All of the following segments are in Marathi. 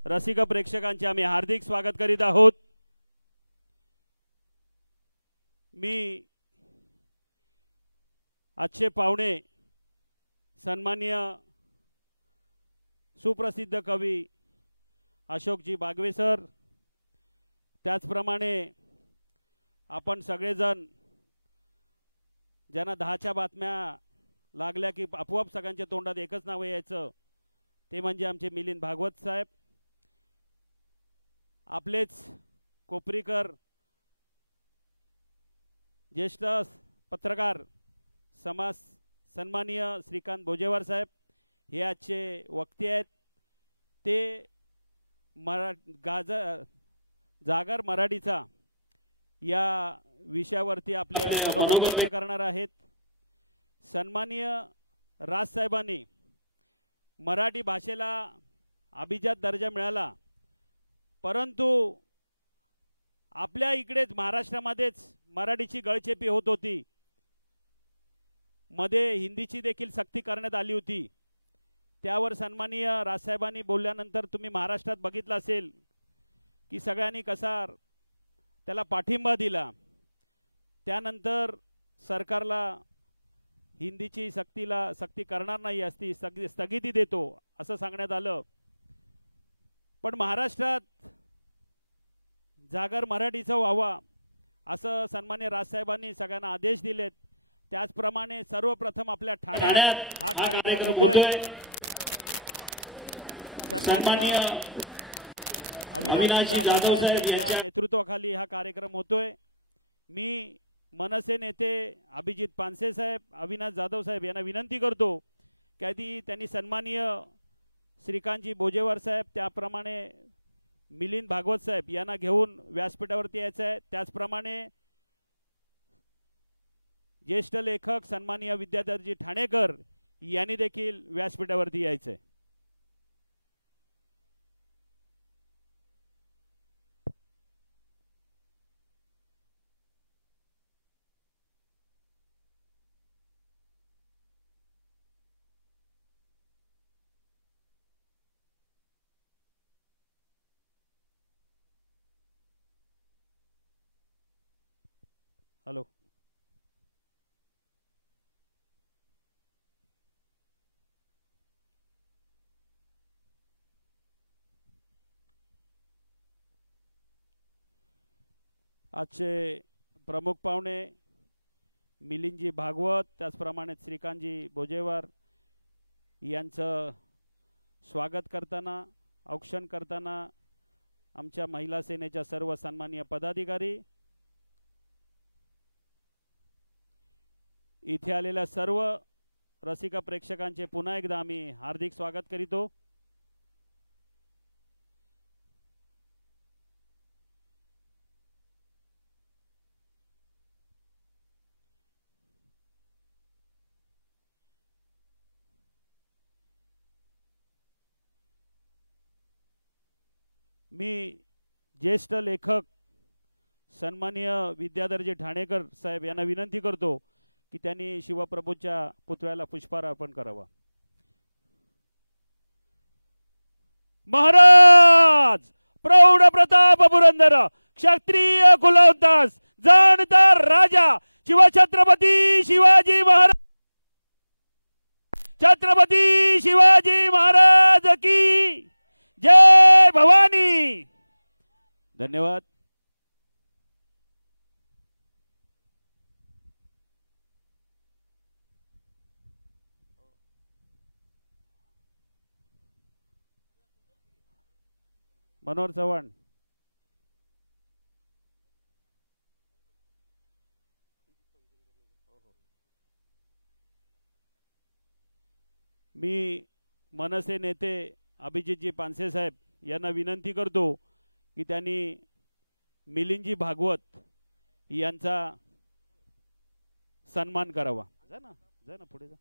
रसिक प्रेक्षकांचे आम्ही हार्दिक स्वागत करीत आहोत। मी आजचे पाहुणे सन्माननीय सुप्रसिद्ध कवी अशोकजी बागवे सर, त्याचप्रमाणे आपण सगळेजण ज्यांना 10च्या बातम्या लागल्या की आपोआप सगळ्यांच्या तोंडात एकच नाव यायचं ते म्हणजे आमचे मिलिंद भागवत साहेब, आपलेच कोपरीकर, ज्येष्ठ पत्रकार समाज सन्माननीय श्रीकांत भोजेवार साहेब हे आजचे वक्ते आहेत। ते जागर मराठीचा या विषयावरती आपले मनोगत व्यक्त करणार आहेत। सन्माननीय राजसाहेबांनी मराठी भाषेला अभिजात दर्जा मिळाला, परंतु आपल्या इकडेच महाराष्ट्रामध्येच मराठीची गळचेपी होत होती, मध्ये हिंदीची देखील सक्ती करण्यात आली होती। त्यावर सन्माननीय राजसाहेबांनी बोलल्यानंतर तुम्ही महाराष्ट्रात बघितलं असेल की सगळ्यांनी कसा त्याला पाठिंबा दिला। त्यानंतर सरकारला हिंदीची सक्ती करणार नाही असती स्थगिती देतो असं सांगण्यात आलं, पण महाराष्ट्रात जागर मराठीचा व्हावा असं सन्माननीय राजसाहेबांनी सगळ्यांना आदेश दिलेत। त्याचप्रमाणे सर्वप्रथम आपल्या ठाण्यात हा कार्यक्रम होतोय। सन्माननीय अविनाश जाधव साहेब यांच्या नेतृत्वाखाली हा कार्यक्रम होतोय। मी मनसे नेते अभिजित पानसे साहेब, अविनाश जाधव साहेब यांना विनंती करतो की त्यांनी सन्माननीय श्रीकांतजी भोजेवार साहेब, त्याप्रमाणे मिलिंद भागवत साहेब यांना घेऊन व्यासपीठावरती यायचं आहे। त्याचप्रमाणे ज्येष्ठ लेखक सन्माननीय विद्याधरजी ठाणेकर यांनी देखील व्यासपीठावरती यायचं आहे। हॅलो, आजचे प्रमुख पाहुणे मिलिंदजी भागवत, त्याचप्रमाणे श्रीकांतजी भोजेवार यांचं स्वागत करताना, औक्षण करताना आमच्या महिला सेनेच्या सर्व सन्माननीय पदाधिकारी, इथे आलेल्या सर्व रसिक प्रेक्षकांचे पुन्हा एकदा आम्ही हार्दिक स्वागत करीतो। मी ज्येष्ठ लेखक सन्माननीय विद्याधरजी ठाणेकर साहेब यांना विनंती करतो की त्यांनी शिवप्रभूच्या पुतळ्याला पुष्पहार अर्पण करावा। महाराज प्रौढ प्रताप पुरंदर क्षत्रिय कुलवंतस जाणता राजा शिवछत्रपती शिवाजी महाराज, छत्रपती शिवाजी महाराज की जय भवानी। धन्यवाद। मनोहर चव्हाण, मी मनसे नेते अभिजितजी पानसे साहेब यांना विनंती करतो की त्यांनी मिलिंदजी भागवत यांचा सन्मान करावा। जा ना पुढे जा।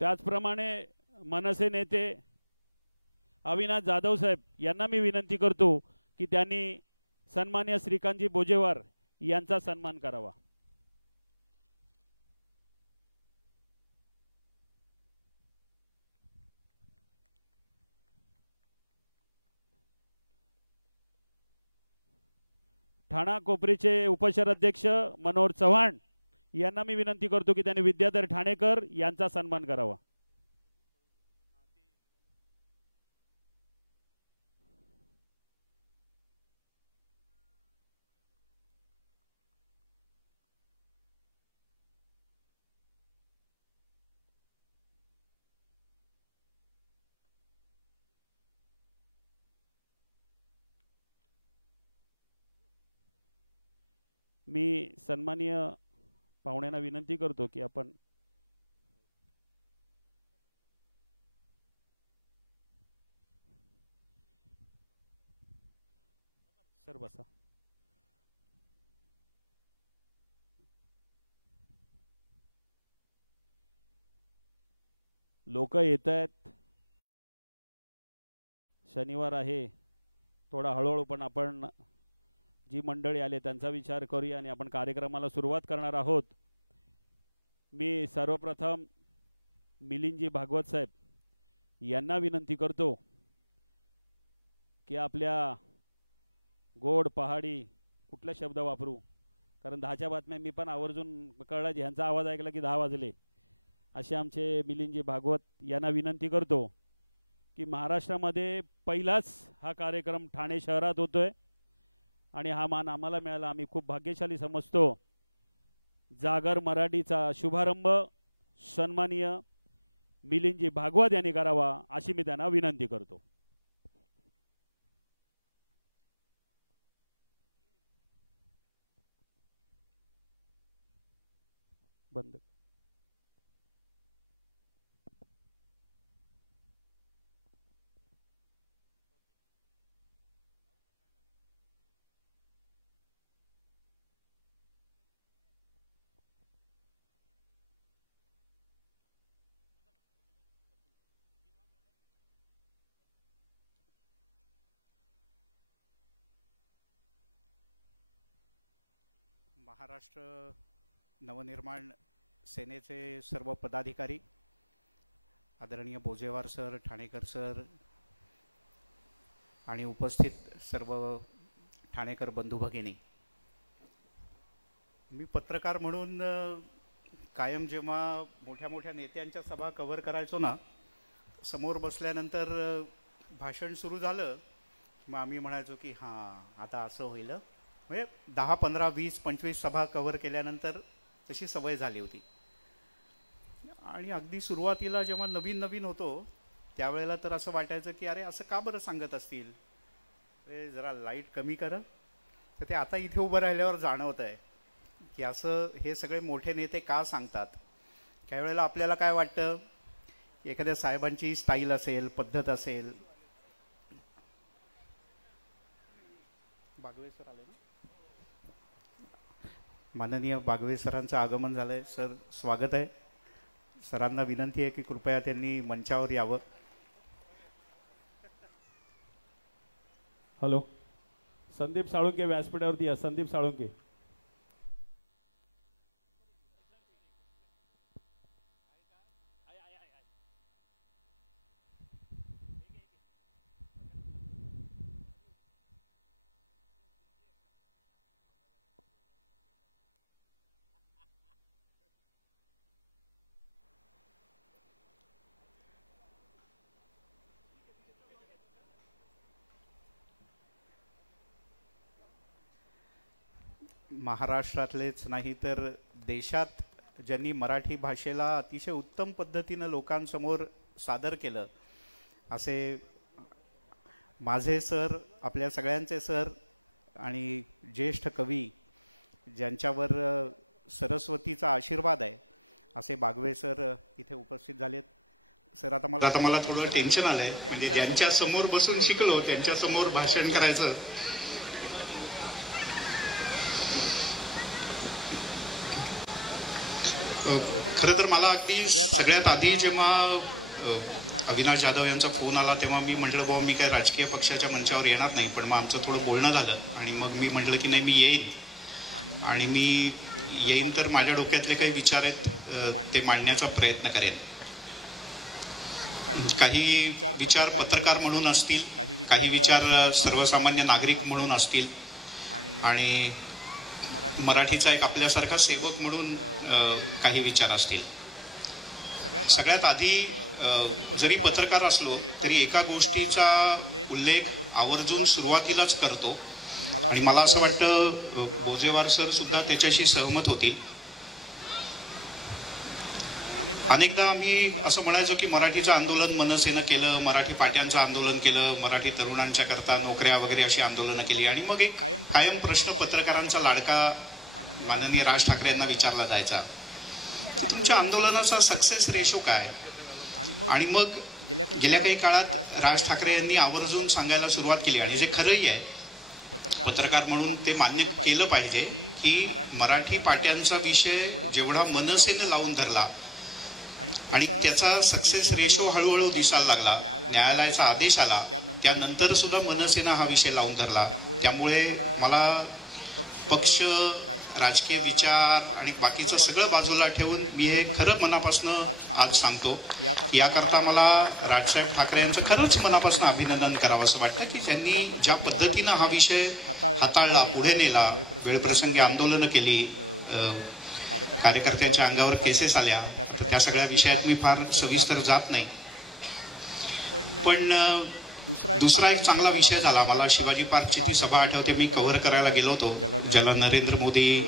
त्याचप्रमाणे मनसे नेते अविनाश जाधव साहेब यांना मी विनंती करतो की त्यांनी सन्मान्य श्रीकांतजी बोजेवार यांचा सन्मान करावा. ठाणा कोपरीचे उपशहराध्यक्ष मनोहर चव्हाण यांना मी विनंती करतो की त्यांनी विद्याधर ठाणेकर यांचा सन्मान करावा. मी सन्माननीय पाहुण्यांना विनंती करतो की आपण सर बसा. लोक येत आहेत, शनिवार आहे, थोडा हळूहळू पण आपण जी मंडळी आले त्यांचा विचार करूया आणि आपण कार्यक्रमाला सुरुवात करणार आहोत. मी सर्वप्रथम मिलिंदजी भागवत साहेब यांना विनंती करतो की आपल्या गोड पहाडी कुठला शब्द वापरू, कारण 10च्या बातम्या मी पण आवर्जून कळला ह्यांचा आवाज ऐकला की 10 वाजले, असे आमचे मिलिंदजी भागवत यांना विनंती करतो की महाराष्ट्रामध्ये पहिलाच हा कार्यक्रम ठाणे शहरात होतोय आणि हा मान आम्हाला मिळाला, आम्ही खूप भाग्यशाली समजतो. जागर मराठीचा शुभारंभ सन्माननीय मिलिंदजी भागवत यांनी करावा अशी मी त्यांना विनंती करतो. बंद. महाराष्ट्र नवनिर्माण सेनेचे सर्व पदाधिकारी, आदरणीय बोजेवार सर, ठाणेकर सर आणि उपस्थित सर्व ठाणेकर बंधू भगिनी, मी पत्रकार म्हणून कायम जेव्हा मोठ्या मोठ्या नेत्यांच्या सभा कव्हर करायचो ना, समोर बसल्यानंतर भाषण सुरू झालं मग आम्ही म्हणायचो की हां आता असं होईल. म्हणजे 10, 15, 20, 25 सभा कव्हर केल्यानंतर तशी सवय झाली होती. आणि अगदी सुरुवातीला जेव्हा नवीन नवीन होतो त्यावेळेला तर असं वाटायचं की अरे असं का बरं सांगत असतील, अरे जरा लाईट कमी कर. तर ते आता इथे उभं राहिल्यावर जाणवत आहे की असं हे सगळे मोठे नेते का सांगतात. काही वेळेला आपल्याला काय वाटतं, एखाद्या साहेबांची स्टाईल असेल, पद्धत असेल. बागवे सर आले ना, माननीय बागवे सरांचं आगमन झालं आहे. सर स्वागत आहे. सरांना विनंती आहे की कृपया त्यांनी मंचावर यावं. हॅलो, संदीप साळुंके व्यासपीठावरती या. संदीप साळुंके. महाराष्ट्रातलेच नाही तर देशात ज्यांनी मराठी भाषेला अतिशय उत्तम पद्धतीनं लोकांसमोर सादर केलं असे माझे सर, आपल्या सगळ्यांचे सर आणि ज्येष्ठ कवी ज्यांच्यावर सरस्वतीचा आशीर्वाद आहे असे बागवे सर इथे उपस्थित झालेत. सर आता मला थोडं टेन्शन आलंय, म्हणजे ज्यांच्या समोर बसून शिकलो त्यांच्या समोर भाषण करायचं. खरं तर मला अगदी सगळ्यात आधी जेव्हा अविनाश जाधव यांचा फोन आला तेव्हा मी म्हटलं बाबा मी काय राजकीय पक्षाच्या मंचावर येणार नाही, पण मग आमचं थोडं बोलणं झालं आणि मग मी म्हटलं की नाही मी येईन आणि मी येईन तर माझ्या डोक्यातले काही विचार आहेत ते मांडण्याचा प्रयत्न करेन. काही विचार पत्रकार म्हणून असतील, काही विचार सर्वसामान्य नागरिक म्हणून असतील आणि मराठीचा एक आपल्यासारखा सेवक म्हणून काही विचार असतील. सगळ्यात आधी जरी पत्रकार असलो तरी एका गोष्टीचा उल्लेख आवर्जून सुरुवातीलाच करतो आणि मला असं वाटतं बोजेवार सर सुद्धा त्याच्याशी सहमत होतील. अनेकदा आम्ही असं म्हणायचो की मराठीचं आंदोलन मनसेनं केलं, मराठी पाट्यांचं आंदोलन केलं, मराठी तरुणांच्या करता नोकऱ्या वगैरे अशी आंदोलनं केली आणि मग एक कायम प्रश्न पत्रकारांचा लाडका माननीय राज ठाकरे यांना विचारला जायचा, तुमच्या आंदोलनाचा सक्सेस रेशो काय? आणि मग गेल्या काही काळात राज ठाकरे यांनी आवर्जून सांगायला सुरुवात केली आणि जे खरंही आहे पत्रकार म्हणून ते मान्य केलं पाहिजे की मराठी पाट्यांचा विषय जेवढा मनसेनं लावून धरला आणि त्याचा सक्सेस रेशो हळूहळू दिसायला लागला, न्यायालयाचा आदेश आला, त्यानंतर सुद्धा मनसेनं हा विषय लावून धरला. त्यामुळे मला पक्ष, राजकीय विचार आणि बाकीचं सगळं बाजूला ठेवून मी हे खरं मनापासून आज सांगतो, याकरता मला राजसाहेब ठाकरे यांचं खरंच मनापासून अभिनंदन करावं असं वाटतं की त्यांनी ज्या पद्धतीनं हा विषय हाताळला, पुढे नेला, वेळप्रसंगी आंदोलनं केली, कार्यकर्त्यांच्या अंगावर केसेस आल्या, त्या सगळ्या विषयात मी फार सविस्तर जात नाही. पण दुसरा एक चांगला विषय झाला. मला शिवाजी पार्कची ती सभा आठवते, मी कव्हर करायला गेलो होतो, ज्याला नरेंद्र मोदी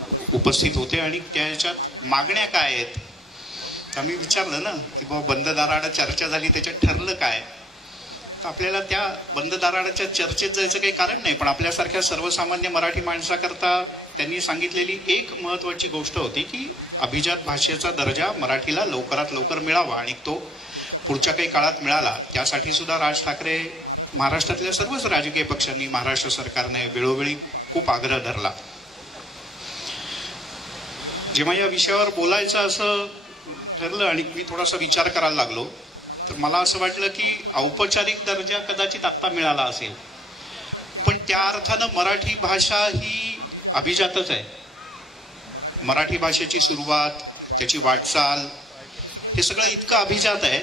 उपस्थित होते आणि त्याच्या मागण्या काय आहेत आम्ही विचारलं ना, बंद दाराआड चर्चा झाली, त्याच्यात ठरलं काय? आपल्याला त्या बंद दाराआडच्या चर्चेत जायचं काही कारण नाही, पण आपल्यासारख्या सर्वसामान्य मराठी माणसाकरता त्यांनी सांगितलेली एक महत्वाची गोष्ट होती की अभिजात भाषेचा दर्जा मराठीला लवकरात लवकर मिळावा आणि तो पुढच्या काही काळात मिळाला. त्यासाठी सुद्धा राज ठाकरे, महाराष्ट्रातल्या सर्वच राजकीय पक्षांनी, महाराष्ट्र सरकारने वेळोवेळी खूप आग्रह धरला. जेव्हा या विषयावर बोलायचं असं ठरलं आणि मी थोडासा विचार करायला लागलो, मला असं वाटलं की औपचारिक दर्जा कदाचित आता मिळाला असेल, पण त्या अर्थानं मराठी भाषा ही अभिजातच आहे. मराठी भाषेची सुरुवात, त्याची वाटचाल हे सगळं इतकं अभिजात आहे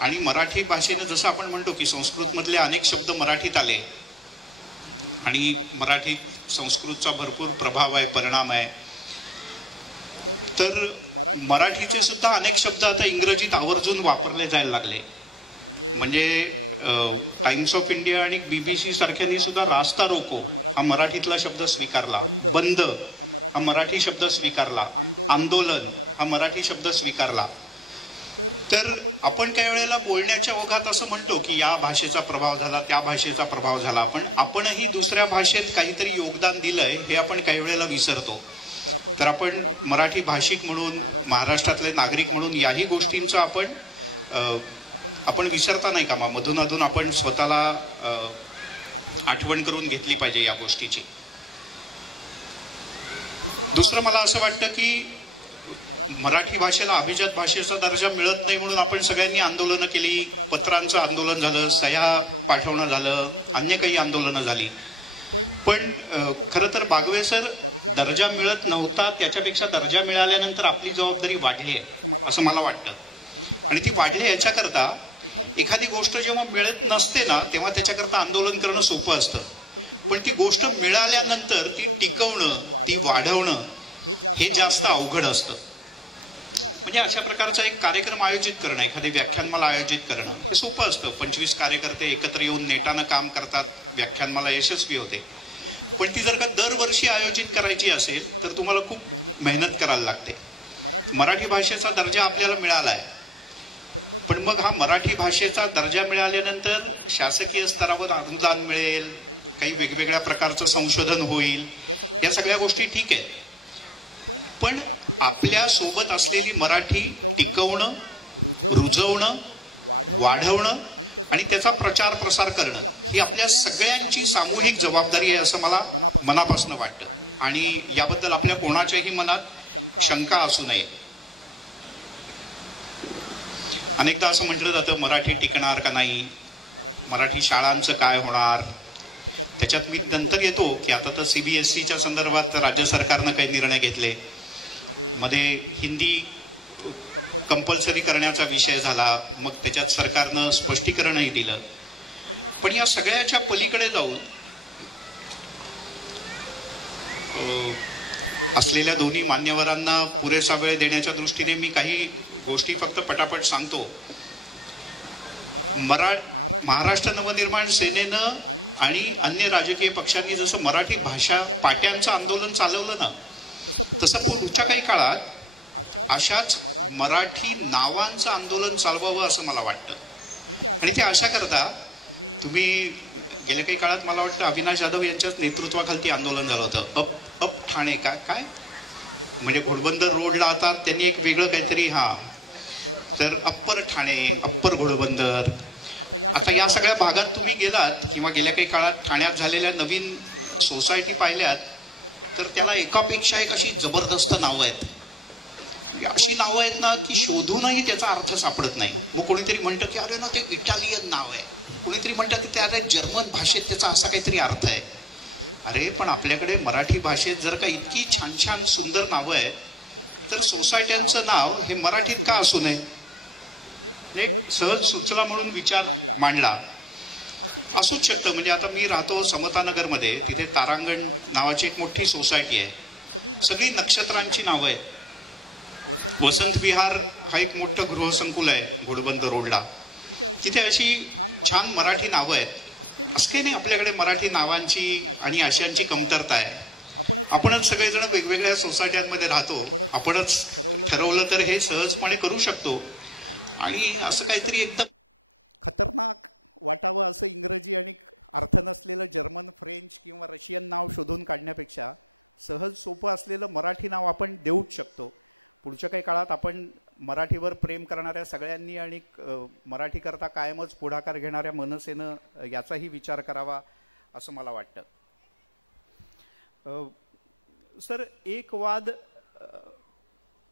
आणि मराठी भाषेने जसं आपण म्हणतो की संस्कृत मधले अनेक शब्द मराठीत आले आणि मराठी संस्कृतचा भरपूर प्रभाव आहे, परिणाम आहे, तर मराठीचे सुद्धा अनेक शब्द आता इंग्रजीत आवर्जून वापरले जायला लागले. म्हणजे टाइम्स ऑफ इंडिया आणि BBC सारख्यांनी सुद्धा रास्ता रोको हा मराठीतला शब्द स्वीकारला, बंद हा मराठी शब्द स्वीकारला, आंदोलन हा मराठी शब्द स्वीकारला. तर आपण काही वेळेला बोलण्याच्या ओघात असं म्हणतो की या भाषेचा प्रभाव झाला, त्या भाषेचा प्रभाव झाला, आपणही दुसऱ्या भाषेत काहीतरी योगदान दिलंय हे आपण काही वेळेला विसरतो. तर आपण मराठी भाषिक म्हणून, महाराष्ट्रातले नागरिक म्हणून याही गोष्टींचं आपण विसरता नाही कामा. मधून आपण स्वतःला आठवण करून घेतली पाहिजे या गोष्टीची. दुसरं मला असं वाटतं की मराठी भाषेला अभिजात भाषेचा दर्जा मिळत नाही म्हणून आपण सगळ्यांनी आंदोलनं केली, पत्रांचं आंदोलन झालं, सह्या पाठवणं झालं, अन्य काही आंदोलनं झाली. पण खरं तर बागवे सर, दर्जा मिळत नव्हता, त्याच्यापेक्षा दर्जा मिळाल्यानंतर आपली जबाबदारी वाढली आहे असं मला वाटतं. आणि ती वाढली याच्याकरता एखादी गोष्ट जेव्हा मिळत नसते ना तेव्हा त्याच्याकरता आंदोलन करणं सोपं असतं, पण ती गोष्ट मिळाल्यानंतर ती टिकवणं, ती वाढवणं हे जास्त अवघड असतं. म्हणजे अशा प्रकारचा एक कार्यक्रम आयोजित करणं, एखादी व्याख्यानमाला आयोजित करणं सोपं असतं. 25 कार्यकर्ते एकत्र येऊन नेटानं काम करतात, व्याख्यानमाला यशस्वी होते. पण ती जर का दरवर्षी आयोजित करायची असेल तर तुम्हाला खूप मेहनत करायला लागते. मराठी भाषेचा दर्जा आपल्याला मिळाला आहे, पण मग हा मराठी भाषेचा दर्जा मिळाल्यानंतर शासकीय स्तरावर अनुदान मिळेल, काही वेगवेगळ्या प्रकारचं संशोधन होईल, या सगळ्या गोष्टी ठीक आहे. पण आपल्या सोबत असलेली मराठी टिकवणं, रुजवणं, वाढवणं आणि त्याचा प्रचार प्रसार करणं ही आपल्या सगळ्यांची सामूहिक जबाबदारी आहे असं मला मनापासून वाटतं. आणि याबद्दल आपल्या कोणाच्याही मनात शंका असू नये. अनेकदा असं म्हटलं जातं मराठी टिकणार का नाही, मराठी शाळांचं काय होणार. त्याच्यात मी नंतर येतो की आता तर CBSEच्या संदर्भात राज्य सरकारनं काही निर्णय घेतले. मध्ये हिंदी कंपल्सरी करण्याचा विषय झाला. मग त्याच्यात सरकारनं स्पष्टीकरणही दिलं. पण या सगळ्याच्या पलीकडे जाऊन असलेल्या दोन्ही मान्यवरांना पुरेसा वेळ देण्याच्या दृष्टीने मी काही गोष्टी फक्त पटापट सांगतो. महाराष्ट्र नवनिर्माण सेनेनं आणि अन्य राजकीय पक्षांनी जसं मराठी भाषा पाट्यांचं आंदोलन चालवलं ना, तसं पुढच्या काही काळात अशाच मराठी नावांचं आंदोलन चालवावं असं मला वाटतं. आणि ते अशा करता तुम्ही गेल्या काही काळात मला वाटतं अविनाश जाधव यांच्याच नेतृत्वाखाली आंदोलन झालं होतं. अप ठाणे काय म्हणजे घोडबंदर रोडला आता त्यांनी एक वेगळं काहीतरी तर अप्पर ठाणे, अप्पर घोडबंदर. आता या सगळ्या भागात तुम्ही गेलात किंवा गेल्या काही काळात ठाण्यात झालेल्या नवीन सोसायटी पाहिल्यात तर त्याला एकापेक्षा एक अशी जबरदस्त नावं आहेत. अशी नावं आहेत ना की शोधूनही त्याचा अर्थ सापडत नाही. मग कोणीतरी म्हणतं की अरे ना ते इटालियन नाव आहे, कोणीतरी म्हणतं की त्याला जर्मन भाषेत त्याचा असा काहीतरी अर्थ आहे. अरे पण आपल्याकडे मराठी भाषेत जर का इतकी छान छान सुंदर नावं आहेत तर सोसायट्यांचं नाव हे मराठीत का असू नये. सहज सुचला म्हणून विचार मांडला असूच शकतं. म्हणजे आता मी राहतो समतानगर मध्ये, तिथे तारांगण नावाची एक मोठी सोसायटी आहे. सगळी नक्षत्रांची नावं आहेत. वसंत विहार हा एक मोठं गृहसंकुल आहे घोडबंदर रोडला. तिथे अशी छान मराठी नावं आहेत. असं नाही आपल्याकडे मराठी नावांची आणि अशांची कमतरता आहे. आपणच सगळेजण वेगवेगळ्या सोसायट्यांमध्ये राहतो. आपणच ठरवलं तर हे सहजपणे करू शकतो. आणि असं काहीतरी एकदम खतरनाक वाटावं असं इंग्रजी आणि अर्थ नसलेलं जर्मन, फ्रेंच किंवा रशियन नाव शोधून काढण्यापेक्षा सहज सोपं असलेलं मराठी नाव आपण देऊच शकतो. पुढच्या काही काळात आपण मराठीवर प्रेम करणाऱ्या सगळ्यांनी आणि मराठीकरता कायमच पुढाकार घेणाऱ्या मनसेनं याचाही विचार करावा असं मला वाटतं. सर, एक वाद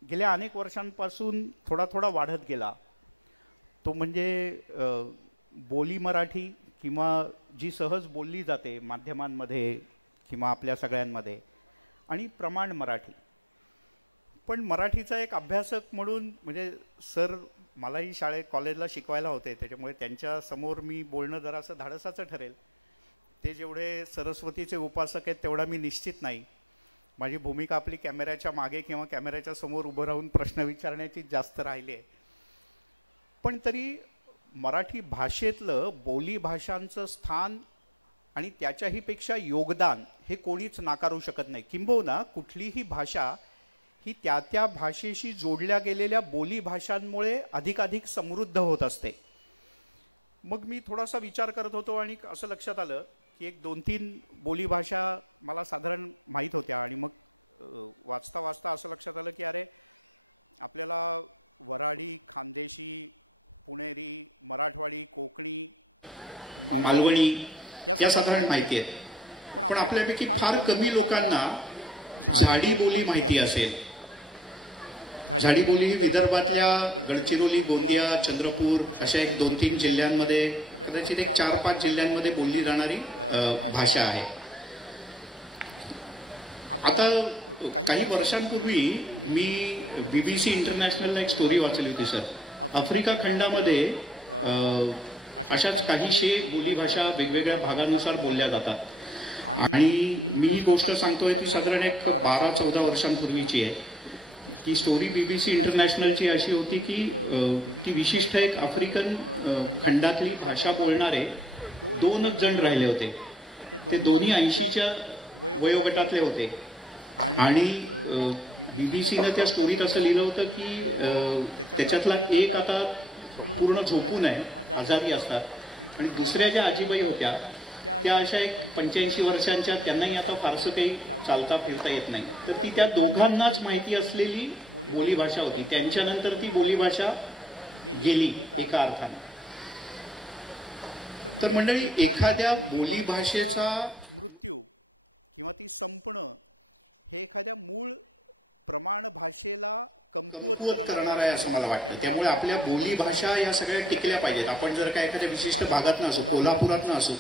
गेल्या अनेक वर्षांपासून थोडा वाढत गेला. तो म्हणजे बोली मराठी किंवा जी सहज बोलली जाते माध्यमांमध्ये किंवा आपल्या सगळ्यांमध्ये, आणि प्रमाण मराठी. पण मराठीचा एक अभ्यासक म्हणून, म्हणजे सर मलाही कॉलेजला शिकवायला होते, त्याच्यामुळे त्यांच्या समोर मी बोलणं जरासं धाडसाचं ठरेल. ते जेवढे सरस्वतीचे उपासक आहेत तेवढा मी निश्चित नाही. माझी भूमिका आपली कॅमेऱ्याच्या मागे किंवा कॅमेऱ्याच्या समोर उभं राहून प्रश्न विचारण्याची जास्त राहिली आहे. पण तरी मराठी भाषेतलं बोली भाषांचं स्थान आणि त्याच्याही पेक्षा योगदान हे कोणीच नाकारू शकत नाही. किंबहुना कुठलीही भाषा ही त्या भाषेशी जोडल्या गेलेल्या बोली भाषांमुळे अधिकाधिक समृद्ध होत असते. मग मी थोडासा विचार करत होतो आणि असं लक्षात आलं की एक 2-3 बोलीभाषा मला साधारण माहीत होत्या. आणि मग वाचता असं लक्षात आलं की अरे आपल्याला वऱ्हाडी, खानदेशी, पुणेरी, मराठवाडी, कोकणी, मालवणी या साधारण माहिती आहेत. पण आपल्यापैकी फार कमी लोकांना झाडी बोली माहिती असेल. झाडी बोली विदर्भातल्या गडचिरोली, गोंदिया, चंद्रपूर अशा एक 2-3 जिल्ह्यांमध्ये, कदाचित एक 4-5 जिल्ह्यांमध्ये बोलली जाणारी भाषा आहे. आता काही वर्षांपूर्वी मी BBC इंटरनॅशनलला एक स्टोरी वाचली होती सर. आफ्रिका खंडामध्ये अशाच काहीशे बोलीभाषा वेगवेगळ्या भागानुसार बोलल्या जातात. आणि मी ही गोष्ट सांगतोय ती साधारण एक 12-14 वर्षांपूर्वीची आहे. ती स्टोरी BBC इंटरनॅशनलची अशी होती की ती विशिष्ट एक आफ्रिकन खंडातली भाषा बोलणारे 2 जण राहिले होते. ते दोन्ही 80च्या वयोगटातले होते. आणि BBCनं त्या स्टोरीत असं लिहिलं होतं की त्याच्यातला एक आता पूर्ण झोपून आहे, आजारी असतात. आणि दुसऱ्या ज्या आजीबाई होत्या त्या अशा एक 85 वर्षांच्या, त्यांनाही आता फारसं काही चालता फिरता येत नाही. तर ती त्या दोघांनाच माहिती असलेली बोलीभाषा होती. त्यांच्यानंतर ती बोलीभाषा गेली एका अर्थाने. तर मंडळी, एखाद्या बोलीभाषेचा मृत्यू किंवा ती संपणं हे एखाद्या मूळ प्रमाण भाषेला कमकुवत करणार आहे असं मला वाटतं. त्यामुळे आपल्या बोलीभाषा या सगळ्या टिकल्या पाहिजेत. आपण जर का एखाद्या विशिष्ट भागात नसू, कोल्हापुरात नसू,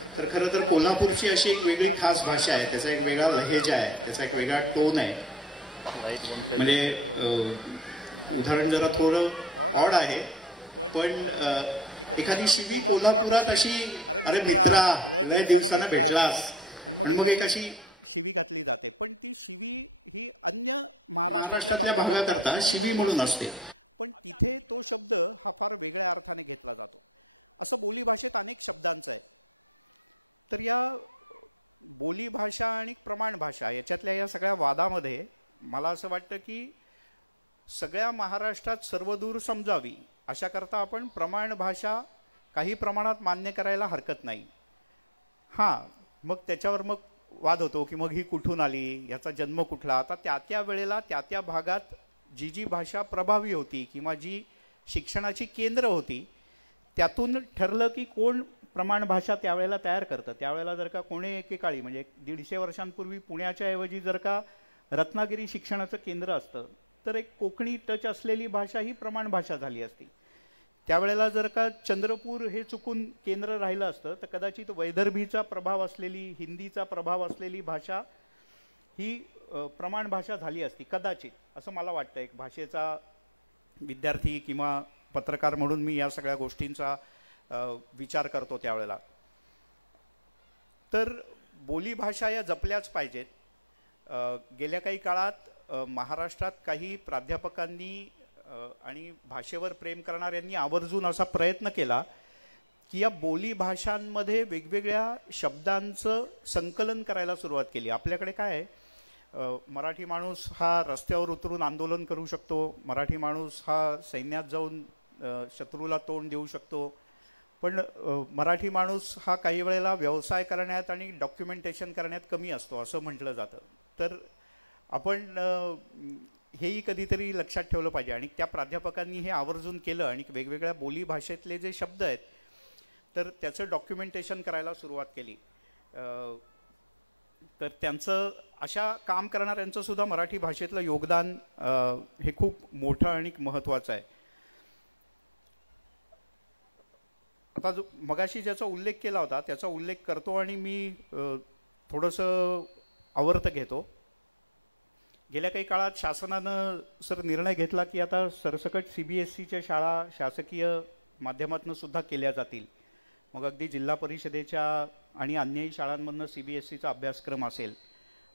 तर खरं तर कोल्हापूरची अशी एक वेगळी खास भाषा आहे, त्याचा एक वेगळा लहेजा आहे, त्याचा एक वेगळा टोन आहे. म्हणजे उदाहरण जरा थोडं ऑड आहे, पण एखादी शिवी कोल्हापुरात अशी अरे मित्रा लय दिवसांना भेटलास आणि मग एक अशी शिवी घातली जाते. पण ती शिवी ही अन्य महाराष्ट्रातल्या भागात शिवी म्हणून असते, पण तिथे तो शब्द हा फार वेगळ्या अर्थाने घेतला जातो. असं बोलीभाषेत अनेक शब्दांचं आहे. तर या बोलीभाषा आणि प्रमाण भाषा याच्यातल्या या सगळ्या वादामध्ये मला असं वाटतं की सगळ्या महाराष्ट्रात सर्वदूर समजावी अशा करता आपण प्रमाण भाषा काही प्रमाणात मान्य करायला हरकत नाही. हां, मग त्याच्यावर मग वाद होतो की मग ही कुठून आली, याचा जन्म कुठला. आता त्या वेळेला त्या भागात जी भाषा प्रभावी होती किंवा जी शिक्षणाची केंद्र होती त्यातून ठरलं की कोण प्रमाण भाषा त्यावेळेला तयार करतं. त्यावेळेला जर का कोणी एकेकाळी म्हणजे 150 वर्षांपूर्वी पुण्याच्या ऐवजी जर का रत्नागिरी शिक्षणाचं केंद्र असतं तर एक कोकणी टच असलेली भाषा ही प्रमाण भाषा झाली असती. त्यावेळेला जर का चंद्रपूर हे चुकून केंद्र राहिलं असतं तर कदाचित वैदर्भीचा प्रभाव असलेली, हिंदीचा प्रभाव असलेली भाषा ही प्रमाण भाषा झाली असती कदाचित, असं मला वाटतं. एक भाषेचा विद्यार्थी किंवा पत्रकार म्हणून मी या सगळ्या गोष्टींचा विचार करतो त्यावेळेला. तर बोलीभाषा या जपल्याच पाहिजेत. गेल्या काही काळात महाराष्ट्रात काही प्राध्यापकांनी आणि भाषेवर प्रेम करणाऱ्यांनी आवर्जून असा प्रयत्न केला की या बोलीभाषांमध्ये वेगवेगळ्या शब्दांचं संकलन करायला सुरुवात केली. आपल्याकडे काय आहे, मराठी माणूस हा रस्त्यावर उतरून आंदोलन करू शकतो, मराठी माणूस हा सैन्यात जाऊन शत्रूला तोंड देऊ शकतो, पण मराठी माणूस हा काही वेळेला व्यवसाय करण्यात आणि डॉक्युमेंटेशन करण्यात कमी असतो असं म्हटलं जातं. तर आपण हेही कधीतरी लक्षात ठेवलं पाहिजे. आणि त्या प्राध्यापकांनी हे आवर्जून केलं आणि वेगवेगळ्या बोली भाषेतले जे शब्द आहेत तर त्याचं डॉक्युमेंटेशन करायला सुरुवात केली. तर त्यांचं अशा काम करणाऱ्यांचं सुद्धा मराठी भाषेतलं योगदान हे खूप मोठं आणि महत्त्वाचं आहे. आता जो मगाशी ज्याचा उल्लेख केला होता त्याचा उल्लेख करतो आणि मी थोडंसं आवर्त घेतो. गेल्या काही काळात शासनानं निर्णय घेतला की आता सरसकट CBSEच्या शाळा शासकीय माध्यमातून सुद्धा केल्या जातील. मग अगदी जिल्हा परिषदेच्या आणि अन्यही शाळांमधनं CBSEचा अभ्यासक्रम असेल.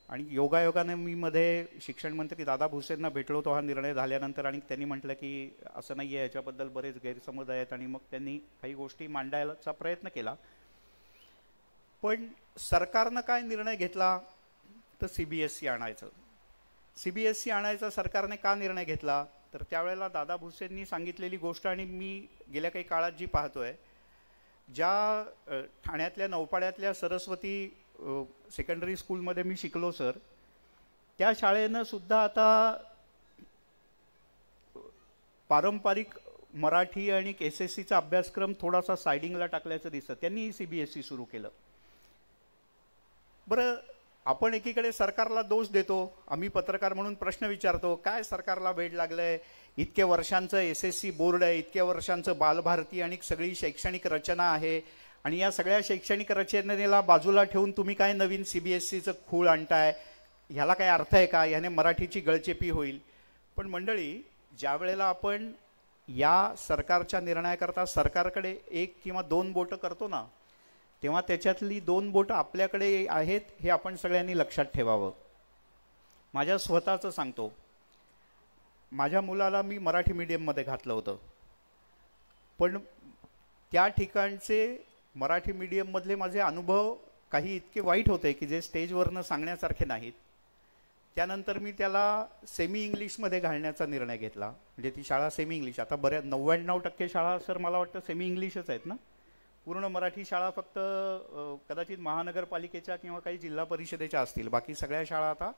आणि योगायोगाने मी मध्ये शिक्षण मंत्री दादा भुसेंना भेटलो होतो हा निर्णय झाल्यानंतर, आणि त्यांनी म्हटलं की असं नाही आहे, याच्याबद्दल बरेच गैरसमज आहेत, आणि मग त्यांनी काही गोष्टी मांडायचा प्रयत्न केला. पण सरकारनं काय निर्णय घेतला तर CBSE आणायचं. CBSE आणायचा सरकारने का निर्णय घेतला तर त्यावेळेला दादा भुसेंनी सांगितलेली गोष्ट, आणि मी गेल्या काही काळात जी पाहतोय, ज्या ठाण्यातल्या नौपाड्यातल्या सरस्वती सेकंडरी स्कूलमध्ये मी शिकलो सर, त्या शाळेनं सुद्धा आता पारंपरिक मराठी आणि SSCचा अभ्यासक्रम थोडासा सायडिंगला टाकल्याचं दिसतं. त्यांनी CBSE सुरू केलं. बरं, आपण एकीकडे सरकारला दोष देतो, आम्ही पत्रकार म्हणून प्रश्न विचारतो, काय सरकारला वेड लागलंय, इतक्या वर्षांचं SSC बोर्ड आहे, इतक्या वर्षांचं बालभारती आणि सगळी शैक्षणिक रचना आहे, आणि या सगळ्या शैक्षणिक रचनेला बाजूला ठेवून तुम्ही काय नवीन CBSEचं खूळ आणताय, ह्याला काय अर्थ आहे का, ह्याने मराठीची गळचेपी होईल. पण मंडळी, ज्या वेळेला आपण या सरकारच्या निर्णयाकरता सरकारकडे 1 किंवा 2 बोटं करतो ना, तेव्हा त्याच्यातली 2 बोटं आपल्याकडे आहेत हे आपण सगळ्यांनी लक्षात ठेवावं. माझ्या स्वतःचं सांगतो, माझ्या मुलाला मी मराठी मीडियममध्ये घातलं होतं, पण त्या ठिकाणचे मराठी मीडियममधले माझे अनुभव काही इतके वाईट होते की जे स्टेजवरनं सांगण्यासारखे नाहीत. त्यानंतर मी त्याला सेमी इंग्लिशमध्ये घालण्याचा निर्णय घेतला. म्हणजे ती शाळा सेमी इंग्लिश, आता 99% शाळा सर मला वाटतं सेमी इंग्लिशच आहेत ना. पूर्ण मराठी शाळा फक्त कदाचित महानगरपालिकेच्या किंवा काही जिल्हा परिषदेच्या असतील, बाकी सगळ्या शाळा आता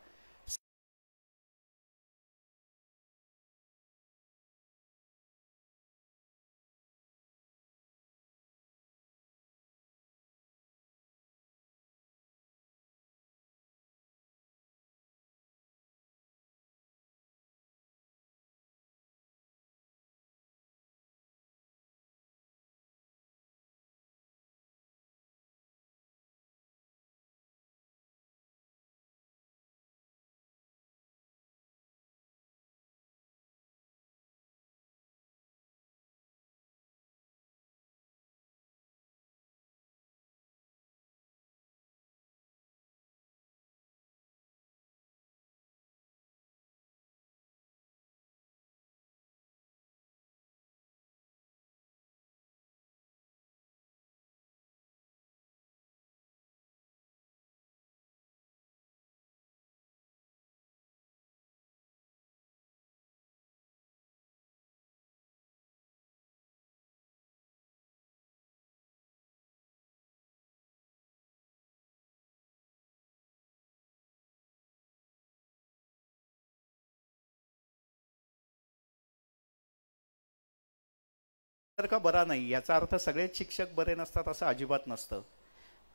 तर का बरा नाही याचा अर्थ सगळेच शिक्षक बरे नसतात असं अजिबात नसतं.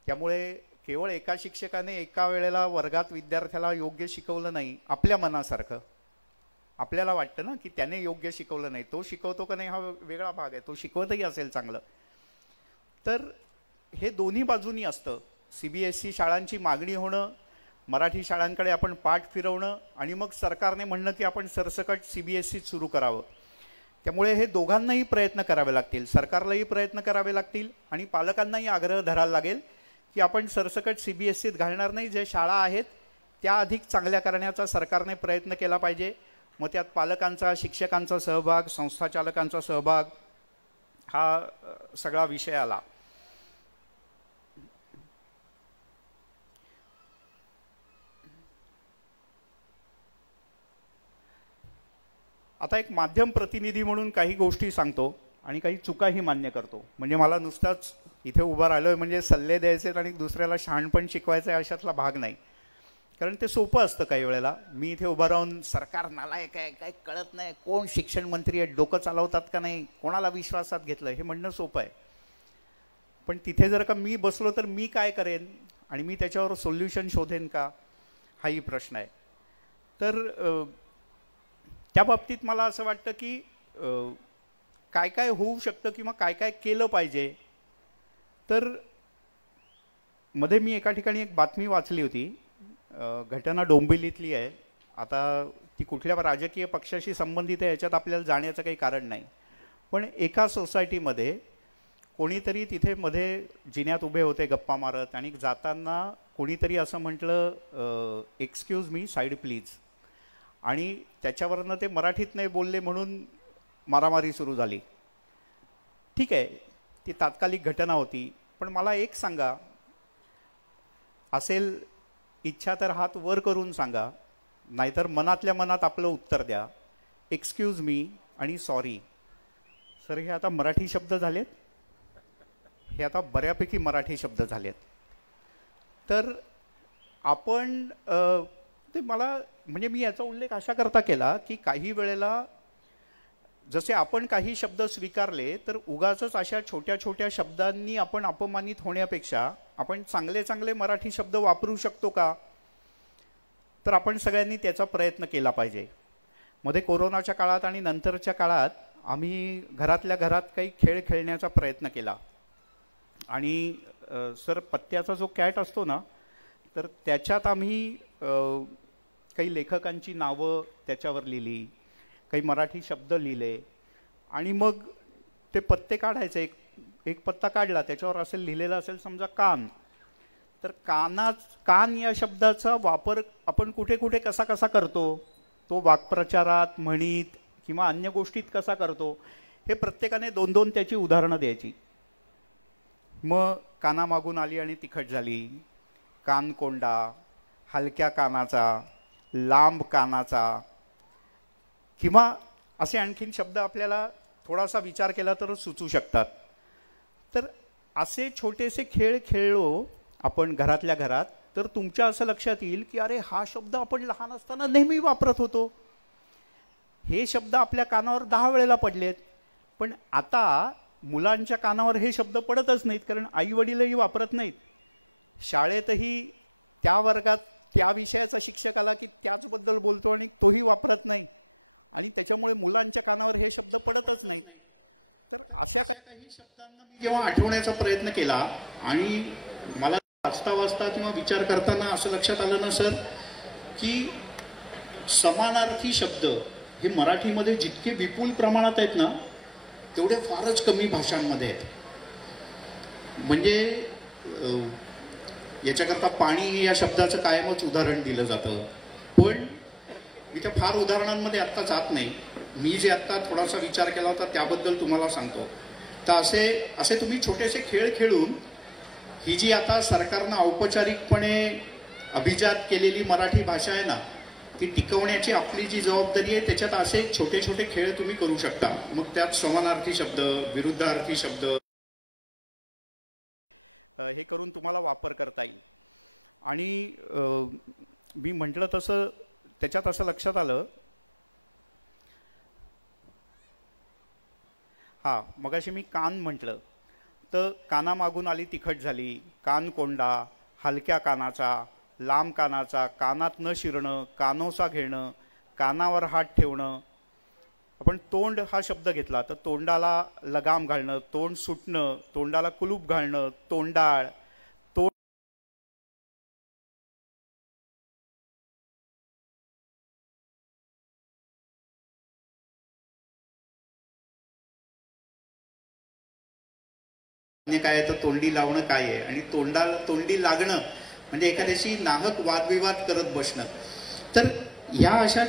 त्यामुळे केवळ एका शिक्षकाने एका वेळेला वर्गात विद्यार्थ्याला योग्य शिकवलं नाही आपल्या मनासारखं, आपल्याला वाटतं ना की त्याने योग्य शिकवलं नाही, तो शिकवतो का नाही हा वेगळा भाग आहे, तो शिकवतही असेल चांगलं, तर हे दोन्ही बाजूनी असतं. CBSE शाळांची मागणी होणं, मराठी शाळांकडे आपण पाठ फिरवणं आणि मग सरकारने म्हणणं की आपण सरसकट CBSE सुरू करावं. त्यामुळे हे दोघांनाही प्रयत्न करावे लागतील, सरकारलाही प्रयत्न करावे लागतील आणि पालकांनाही आग्रह धरायला लागेल की आपण सरसकट CBSEत घालणार नाही, जे शाळा आहेत त्या अधिक चांगल्या करण्याचा सरकारने प्रयत्न केला पाहिजे. मग त्यात पालकांचा, शिक्षकांचा सहभाग, संस्थाचालकांचा सहभाग हा सगळा विषय आला. आता एक माध्यम प्रतिनिधी म्हणून काही गोष्टी सांगतो आणि काही चुकाही मान्य करतो. म्हणजे मला नुसताच इथे उभा राहिलोय म्हणजे सल्ले द्यायचे आणि दुसऱ्याला शहाणपण शिकवायचं आहे अशातला भाग नाही, कारण ते सोपं असतं. काही वेळेला मी इथे उभा राहून सरकार नालायक आहे, काय कळत नाही, कोण शिक्षण मंत्री आहेत, डोकं चालवतात का नाही, कोणाला विश्वासात घेतलं, हे म्हणणं सोपं आहे. पण तिथे जर का मी बसलो तर मी काय करेन आणि मी त्याच्यावर सोल्युशन शोधेन का, हाही प्रश्न आहे. तर त्या बाबतीत मला असं वाटतं की काय काय होऊ शकतं किंवा काय काय केलं पाहिजे. तर मध्ये मी एका ठिकाणी एक बातमी वाचली होती, घटना डोंबिवलीतली आहे. आता ती कुठल्या राजकीय पक्षाशी संबंधित आहे याच्यात आपल्याला जाण्याचं काही कारण नाही, पण एका सोसायटीमध्ये कोणीतरी तिथे मध्ये जिन्यात उभे होते गप्पा मारत आणि जाताना कोणीतरी असं म्हटलं एक्सक्यूज मी, साईड प्लीज, आणि त्याच्यावरनं ते मराठीत नाही बोलले म्हणून मारामारी सुरू झाली. ठीक आहे, ती तात्कालिक घटना होती, पण मला एक सांगा, असेल इच्छा तर हात वर करून सांगा, नाहीतर मनातल्या मनात आपलं उत्तर द्या. एक्सक्यूज मी आणि सॉरी, सर हे आता मराठी शब्द झालेत, हे आता बऱ्यापैकी मराठी शब्द झालेत. तर आपण ते मला म्हणजे मी याचा उल्लेख अशा करता केला की काही वेळेला जसे आपण काही शब्द स्वीकारले तर उगाचच अशा छोट्या छोट्या शब्दांनी आपण अपमानित होण्यापेक्षा आपण चांगले चांगले मराठी शब्द वापरू शकतो का, तर आपण सगळ्यांनी त्याचा प्रयत्न केला पाहिजे. मध्ये कोरोनाच्या काळात आणि नंतरच्या काळात आम्ही घरातल्या घरात काही खेळ खेळण्याचा प्रयत्न केला आणि सर पत्त्याचा जो कॅट असतो ना, तर त्याच्यात आम्ही काही लेखकांची नावं त्याच्यावर लिहिली, काही मराठी शब्द लिहिले आणि मग ते पत्ते काढायचे. एक पत्ता काढला, त्याच्यावर असेल लिहिलेलं असेल समजा कान, तर कान या शब्दाचा वापर आपण कुठे कुठे कसा कसा करतो, तो वाक्प्रचारात, म्हणीत किंवा अन्य गोष्टीत कसा करतो, हे प्रत्येकाने दोन दोन त्याची उदाहरणं द्यायची. मग कानामागून आली आणि तिखट झाली, कानकोंडा, हलक्या कानाचा, लांब कानाचा, किंवा असे आणखीन शब्द आपल्याला थोडासा विचार केला तर सुचू शकतात. तर असे छोटेसे खेळ खेळलो आपण घरातल्या घरात, तर तुमच्या असं लक्षात येईल की अरे हा शब्द आपण लहान असताना नेहमी वापरत होतो, हे शब्द आपल्या कानावर 10 वेळेला पडलेत, पण आता मुलांच्या कानावर हे शब्द पडतच नाहीत, कारण आई वडीलही वापरत नाहीत. शाळेतही त्या वर्गात त्या विषयाचा शिक्षक आला की त्याचबद्दल बोलतो आणि तोही वापरत नाही, आणि त्याच्यामुळे मुलांच्या कानावर हे शब्द पडतच नाहीत. तर अशा काही शब्दांना मी जेव्हा आठवण्याचा प्रयत्न केला आणि मला वाचता वाचता किंवा विचार करताना असं लक्षात आलं ना सर, की समानार्थी शब्द हे मराठीमध्ये जितके विपुल प्रमाणात आहेत ना, तेवढे फारच कमी भाषांमध्ये आहेत. म्हणजे याच्याकरता पाणी या शब्दाचं कायमच उदाहरण दिलं जातं, पण मी त्या फार उदाहरणांमध्ये आत्ता जात नाही. मी जे आत्ता थोडासा विचार केला होता त्याबद्दल तुम्हाला सांगतो. तर असे तुम्ही छोटेसे खेळ खेळून ही जी आता सरकारनं औपचारिकपणे अभिजात केलेली मराठी भाषा आहे ना, ती टिकवण्याची आपली जी जबाबदारी आहे, त्याच्यात असे छोटे छोटे खेळ तुम्ही करू शकता. मग त्यात समानार्थी शब्द, विरुद्धार्थी शब्द हे करून तुम्हाला वापर करता येईल. आणि मी म्हटलं तसं त्याच्यात असं लक्षात आलं, हां, मगाशी मी कान म्हटलं, तर कानामागून आली तिखट झाली, कान कोंडा, हलक्या कानाचा, लांब कानाचा, कानात न शिरणं, कानोसा घेणं, कानावर हात ठेवणं. आपण तोंड हा शब्द घेतला तर तोंडाला लगाम घालणं, तोंड सुटणं, तोंडाला कुलूप घालणं, तोंडाळ, तोंड काय आहे तर तोंडी लावणं काय आहे, आणि तोंडी लागणं म्हणजे एखाद्याशी नाहक वादविवाद करत बसणं. तर या अशा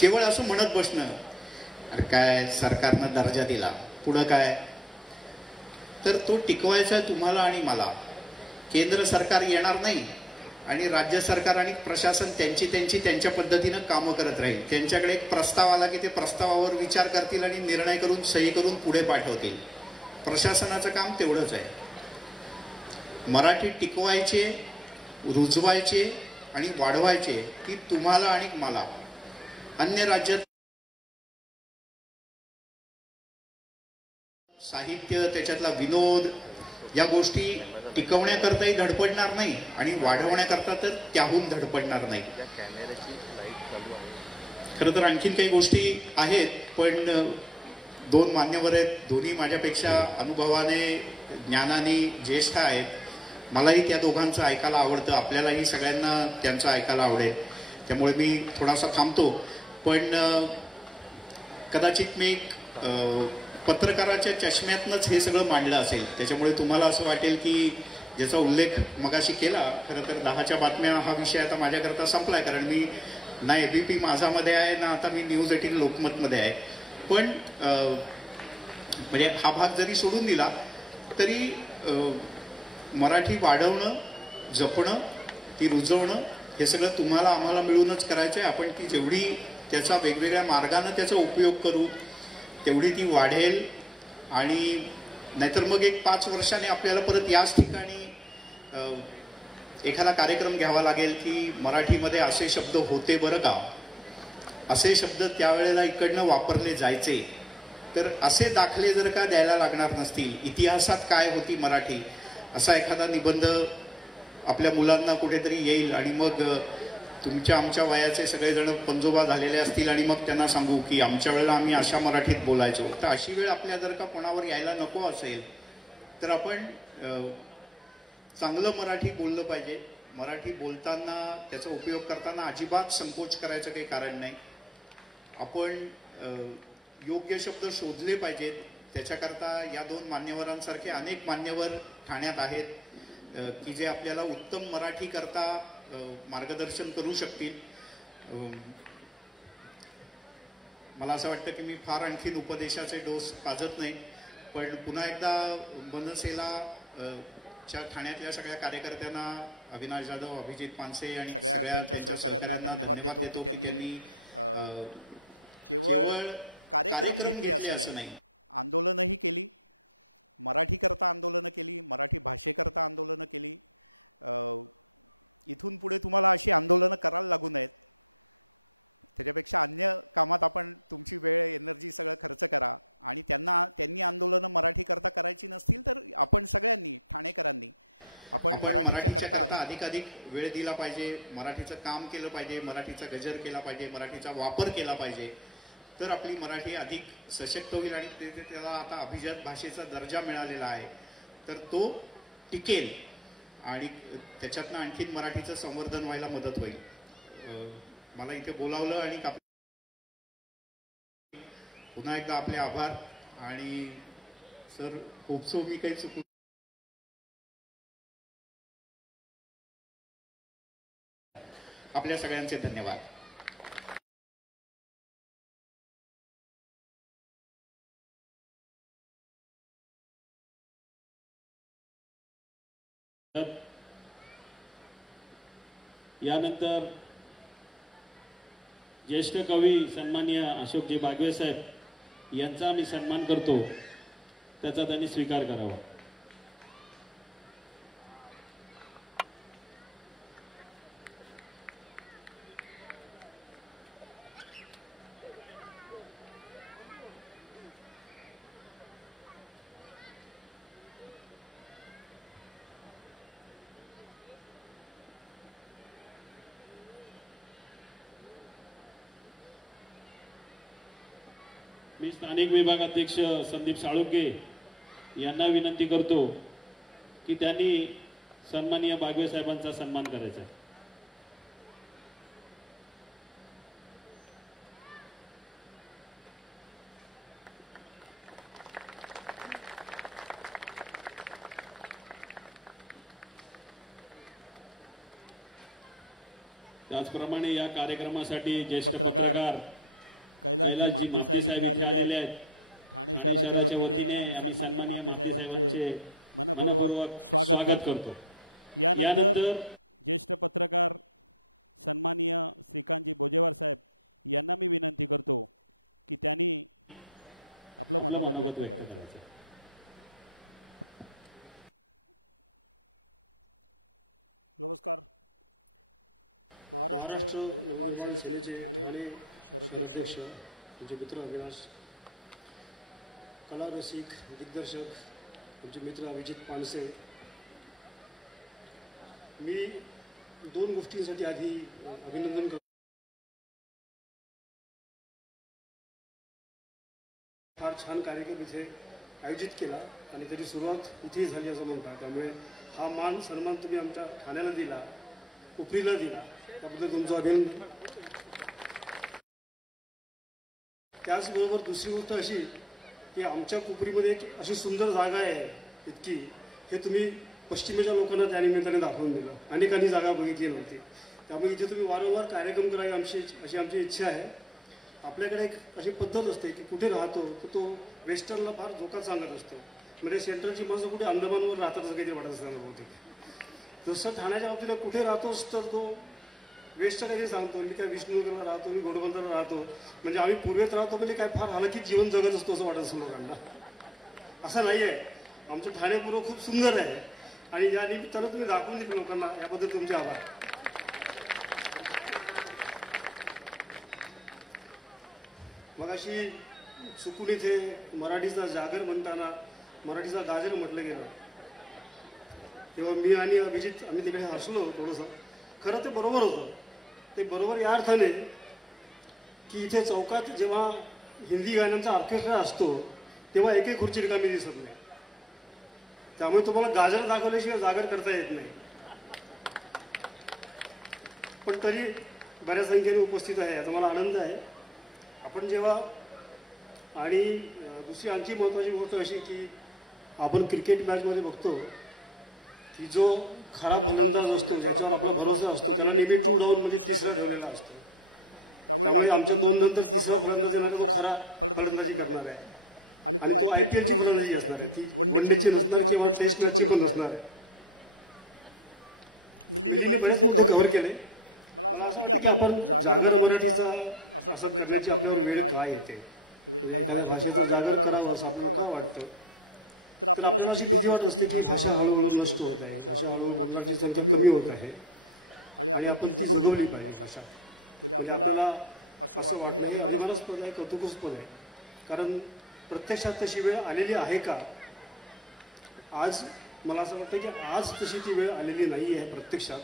केवळ असं म्हणत बसणं, अरे काय सरकारनं दर्जा दिला, पुढं काय, तर तो टिकवायचा तुम्हाला आणि मला. केंद्र सरकार येणार नाही आणि राज्य सरकार आणि प्रशासन त्यांच्या पद्धतीनं कामं करत राहील. त्यांच्याकडे एक प्रस्ताव आला की ते प्रस्तावावर विचार करतील आणि निर्णय करून सही करून पुढे पाठवतील. प्रशासनाचं काम तेवढंच आहे. मराठी टिकवायचे, रुजवायचे आणि वाढवायचे की तुम्हाला आणि मला. अन्य राज्यात साहित्य, त्याच्यातला विनोद, या गोष्टी टिकवण्याकरताही धडपडणार नाही आणि वाढवण्याकरता तर त्याहून धडपडणार नाही. खरं तर आणखीन काही गोष्टी आहेत, पण दोन मान्यवर आहेत, दोन्ही माझ्यापेक्षा अनुभवाने, ज्ञानाने ज्येष्ठ आहेत. मलाही त्या दोघांचं ऐकायला आवडतं, आपल्यालाही सगळ्यांना त्यांचं ऐकायला आवडेल, त्यामुळे मी थोडासा थांबतो. पण कदाचित मी पत्रकाराच्या चष्म्यातनंच हे सगळं मांडलं असेल, त्याच्यामुळे तुम्हाला असं वाटेल की ज्याचा उल्लेख मगाशी केला, खरं तर 10च्या बातम्या हा विषय आता माझ्याकरता संपलाय, कारण मी ना ABP माझामध्ये आहे ना आता मी न्यूज 18 लोकमतमध्ये आहे. पण म्हणजे हा भाग जरी सोडून दिला तरी मराठी वाढवणं, जपणं, ती रुजवणं, हे सगळं तुम्हाला आम्हाला मिळूनच करायचं आहे. आपण ती जेवढी त्याचा वेगवेगळ्या मार्गानं त्याचा उपयोग करू तेवढी ती वाढेल. आणि नाहीतर मग एक 5 वर्षाने आपल्याला परत याच ठिकाणी एखादा कार्यक्रम घ्यावा लागेल की मराठीमध्ये असे शब्द होते बरं का, असे शब्द त्यावेळेला इकडनं वापरले जायचे, तर असे दाखले जर का द्यायला लागणार नसतील, इतिहासात काय होती मराठी, असा एखादा निबंध आपल्या मुलांना कुठेतरी येईल आणि मग तुमच्या आमच्या वयाचे सगळेजण पंजोबा झालेले असतील आणि मग त्यांना सांगू की आमच्या वेळेला आम्ही अशा मराठीत बोलायचो. तर अशी वेळ आपल्या जर का कोणावर यायला नको असेल तर आपण चांगलं मराठी बोललं पाहिजे. मराठी बोलताना, त्याचा उपयोग करताना अजिबात संकोच करायचं काही कारण नाही. आपण योग्य शब्द शोधले पाहिजेत. त्याच्याकरता या दोन मान्यवरांसारखे अनेक मान्यवर ठाण्यात आहेत की जे आपल्याला उत्तम मराठी करता मार्गदर्शन करू शकतील. मला असं वाटतं की मी फार आणखीन उपदेशाचे डोस पाजत नाही, पण पुन्हा एकदा मनसेला च्या ठाण्यातल्या सगळ्या कार्यकर्त्यांना, अविनाश जाधव, अभिजित पानसे आणि सगळ्या त्यांच्या सहकाऱ्यांना धन्यवाद देतो की त्यांनी केवळ कार्यक्रम घेतले असं नाही, आंदोलनही केली, मराठीकरता आंदोलनं केली, मराठी भाषेकरता आंदोलनं केली. इथून पुढे तुम्हाला अशी आंदोलनं करायला लागू नयेत. त्याच्यापेक्षा अन्य कामात आपण तुमची वेळ, एनर्जी सगळं खर्च करा. आणि त्यांनी आंदोलनं मराठीकरता करायची नसतील तर आपण सगळ्यांनी, ठाणेकरांनी, आपण मराठीच्या करता अधिक वेळ दिला पाहिजे, मराठीचं काम केलं पाहिजे, मराठीचा गजर केला पाहिजे, मराठीचा वापर केला पाहिजे. तर आपली मराठी अधिक सशक्त होईल आणि त्याला आता अभिजात भाषेचा दर्जा मिळालेला आहे, तर तो टिकेल आणि त्याच्यातनं आणखीन मराठीचं संवर्धन व्हायला मदत होईल. मला इथे बोलावलं आणि पुन्हा एकदा आपले आभार. आणि सर होपसो मी काही चुकू. आपल्या सगळ्यांचे धन्यवाद. यानंतर ज्येष्ठ कवी सन्माननीय अशोकजी बागवे साहेब यांचा आम्ही सन्मान करतो, त्याचा त्यांनी स्वीकार करावा. मी स्थानिक विभाग अध्यक्ष संदीप साळुंके यांना विनंती करतो की त्यांनी सन्माननीय बागवे साहेबांचा सन्मान करायचा आहे. त्याचप्रमाणे या कार्यक्रमासाठी ज्येष्ठ पत्रकार कैलासजी मापदी साहेब इथे आलेले आहेत. ठाणे शहराच्या वतीने आम्ही सन्माननीय मापदी साहेबांचे मनपूर्वक स्वागत करतो. यानंतर ज्येष्ठ पत्रकार सन्माननीय श्रीकांतजी बोजेवार साहेब यांना मी विनंती करतो की त्यांनी आपलं मनोगत व्यक्त करायचं आहे. नमस्कार. महाराष्ट्र नवनिर्माण सेनेचे ठाणे शहराध्यक्ष आमचे मित्र अविनाश, कला रसिक दिग्दर्शक आमचे मित्र अभिजित पानसे, मी 2 गोष्टींसाठी आधी अभिनंदन करतो. फार छान कार्यक्रम इथे आयोजित केला आणि त्याची सुरुवात इथेही झाली असं म्हणतात. त्यामुळे हा मान सन्मान तुम्ही आमच्या ठाण्याला दिला, उपरीला दिला, त्याबद्दल तुमचं अभिनंदन. त्याचबरोबर दुसरी गोष्ट अशी की आमच्या कोपरीमध्ये एक अशी सुंदर जागा आहे इतकी, हे तुम्ही पश्चिमेच्या लोकांना त्या निमित्ताने दाखवून दिलं. अनेकांनी जागा बघितली नव्हती, त्यामुळे इथे तुम्ही वारंवार कार्यक्रम करावे अशी आमची इच्छा आहे. आपल्याकडे एक अशी पद्धत असते की कुठे राहतो की तो वेस्टर्नला फार धोका सांगत असतो. म्हणजे सेंट्रलची माणसं कुठे अंदमानवर राहतात असं काहीतरी वाटत असताना बहुतेक. जसं ठाण्याच्या बाबतीला कुठे राहतोस तर तो वेस्टचं काहीतरी सांगतो. मी काय विष्णुनगरला राहतो, मी घोडबंदरला राहतो, म्हणजे आम्ही पूर्वेत राहतो म्हणजे काय फार हालकीत जीवन जगत असतो असं वाटत असतं लोकांना. असं नाही आहे. आमचं ठाणे पूर्व खूप सुंदर आहे आणि या निमित्तानं तुम्ही दाखवून दिलं लोकांना, याबद्दल तुमचे आभार. मग अशी चुकून इथे मराठीचा जागर म्हणताना मराठीचा गाजर म्हटलं गेलं तेव्हा मी आणि अभिजित आम्ही तिकडे हसलो थोडंसं. खरं ते बरोबर होतं. ते बरोबर या अर्थाने की इथे चौकात जेव्हा हिंदी गाण्यांचा ऑर्केस्ट्रा असतो तेव्हा एकही खुर्ची रिकामी दिसत नाही. त्यामुळे तुम्हाला गाजर दाखवल्याशिवाय जागर करता येत नाही. पण तरी बऱ्याच संख्येने उपस्थित आहे, याचा मला आनंद आहे. आपण जेव्हा आणि दुसरी आणखी महत्त्वाची गोष्ट अशी की आपण क्रिकेट मॅचमध्ये बघतो की जो खरा फलंदाज असतो त्याच्यावर आपला भरोसा असतो, त्याला नेहमी 2 डाऊनमध्ये तिसरा ठेवलेला असतो. त्यामुळे आमच्या 2 नंतर तिसरा फलंदाज येणार तो खरा फलंदाजी करणार आहे आणि तो IPLची फलंदाजी असणार आहे. ती वन डेची नसणार किंवा टेस्ट मॅचची पण नसणार. मिलीने बरेच मुद्दे कव्हर केले. मला असं वाटतं की आपण जागर मराठीचा असं करण्याची आपल्यावर वेळ काय येते, म्हणजे एखाद्या भाषेचा जागर करावा असं आपल्याला का वाटतं. तर आपल्याला अशी भीती वाटत असते की भाषा हळूहळू नष्ट होत आहे, भाषा हळूहळू मराठी संख्या कमी होत आहे आणि आपण ती जगवली पाहिजे भाषा. म्हणजे आपल्याला असं वाटतं हे अभिमानास्पद आहे, कौतुकास्पद आहे. कारण प्रत्यक्षात तशी वेळ आलेली आहे का? आज मला असं वाटतं की आज तशी ती वेळ आलेली नाही आहे प्रत्यक्षात.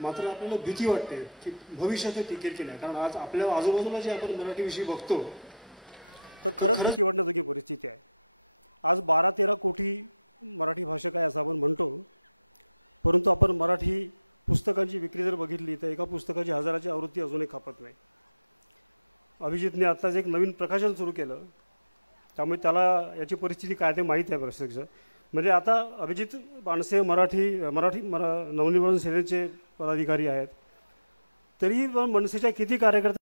मात्र आपल्याला भीती वाटते की भविष्यात हे टिकेल की नाही. कारण आज आपल्या आजूबाजूला जे आपण मराठीविषयी बघतो तर खरंच भीती वाटण्याजोगी परिस्थिती आहे. आज 12-13 कोटी मराठी भाषक आहे असं आपण म्हणतो, परंतु आपण मराठी पुस्तकांची विक्री जर बघितली तर एका पुस्तकाची 1000ची आवृत्ती अजूनही खपत नाही. अभिजितने आत्ताच एक नवीन प्रकाशन सुरू केलं, त्यामुळे त्याला याची परिस्थिती काय ते माहीत आहे प्रत्यक्ष. म्हणजे आता अभिजित पानसे नवनिर्माण सेनेचे पदाधिकारी आहेत, तरी मनसेच्या किती कार्यकर्ते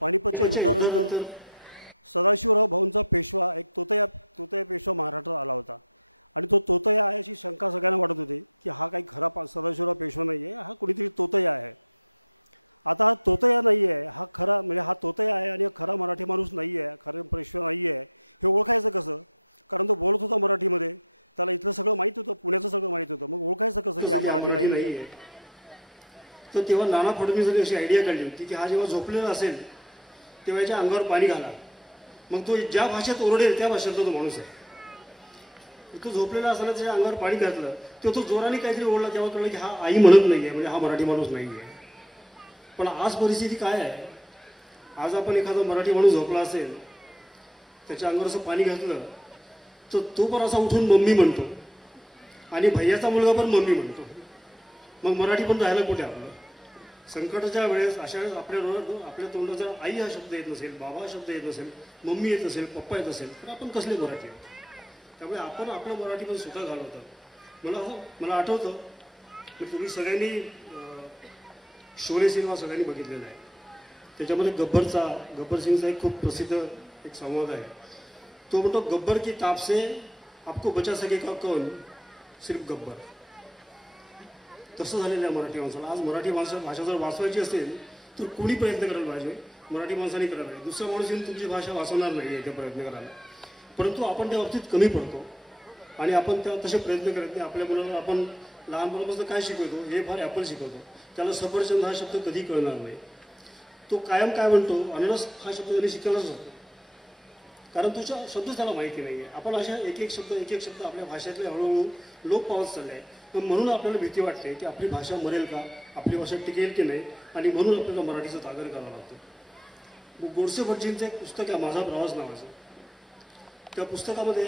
पानिपतच्या युद्धानंतर सदाशिवराव भाऊंचा पेशवा एक तोतया पेशवा महाराष्ट्रात आला होता आणि तो तोतया आहे अशी शंका सगळ्यांना वाटत होती की हा काही खरा सदाशिवराव पेशवा नाही आहे, हा कुणीतरी तोतया आहे. आता हा तोतया नाही आहे, हा खरा म्हणजे हा तोतया आहे आणि खरा मराठी माणूस नाही आहे, खरं पेशवा नाही आहे. हे ओळखायचं कसं? कारण तो बोलत होता मराठीमध्ये, त्याला इथलं सगळं माहीत होतं, पुण्याचं सगळं माहीत होतं. मग ओळखायचं कसं की हा मराठी नाही आहे? तर तेव्हा नाना फडणवीसांनी अशी आयडिया काढली होती की हा जेव्हा झोपलेला असेल तेव्हा याच्या अंगावर पाणी घाला मग तो ज्या भाषेत ओरडेल त्या भाषेतला तो माणूस आहे. तो झोपलेला असताना त्याच्या अंगावर पाणी घातलं तेव्हा तो जोराने काहीतरी ओरडला, तेव्हा कळलं की हा आई म्हणत नाही आहे, म्हणजे हा मराठी माणूस नाही आहे. पण आज परिस्थिती काय आहे, आज आपण एखादा मराठी माणूस झोपला असेल त्याच्या अंगावर असं पाणी घातलं तर तो पण असा उठून मम्मी म्हणतो आणि भैयाचा मुलगा पण मम्मी म्हणतो. मग मराठी पण राहायला कुठे आपलं. संकटाच्या वेळेस अशा वेळेस आपल्या तोंडाचा आई हा शब्द येत नसेल, बाबा हा शब्द येत नसेल, मम्मी येत असेल, पप्पा येत असेल, तर आपण कसले मराठी आहोत. त्यामुळे आपण आपलं मराठी पण स्वतः घालवतात. मला आठवतं की तुम्ही सगळ्यांनी शोले सिनेमा सगळ्यांनी बघितलेला आहे. त्याच्यामध्ये गब्बर सिंगचा एक खूप प्रसिद्ध एक संवाद आहे. तो म्हणतो, गब्बर की ताप से आपको बचा सकेगा कौन, सिर्फ गब्बर. तसं झालेलं आहे मराठी माणसाला. आज मराठी भाषा जर वाचवायची असेल तर कोणी प्रयत्न करायला पाहिजे, मराठी माणसाने करायला पाहिजे. दुसरा माणूस येऊन तुमची भाषा वाचवणार नाही आहे प्रयत्न करायला. परंतु आपण त्या बाबतीत कमी पडतो आणि आपण त्या तसे प्रयत्न करत नाही. आपल्या मुलाला आपण लहानपणापासून काय शिकवतो, हे फार ॲपल शिकवतो. त्याला सफरचंद हा शब्द कधी कळणार नाही. तो कायम काय म्हणतो, अननस हा शब्द त्यांनी शिकायलाच होतो, कारण तुझ्या शब्दच त्याला माहिती नाही आहे. आपण अशा एक एक शब्द आपल्या भाषेतले हळूहळू लोप पावत चालले आहे. म्हणून आपल्याला भीती वाटते की आपली भाषा मरेल का, आपली भाषा टिकेल की नाही, आणि म्हणून आपल्याला मराठीचं तागर करावं लागतं. गोडसे भटजींचं एक पुस्तक आहे माझा प्रवास नावाचं. त्या पुस्तकामध्ये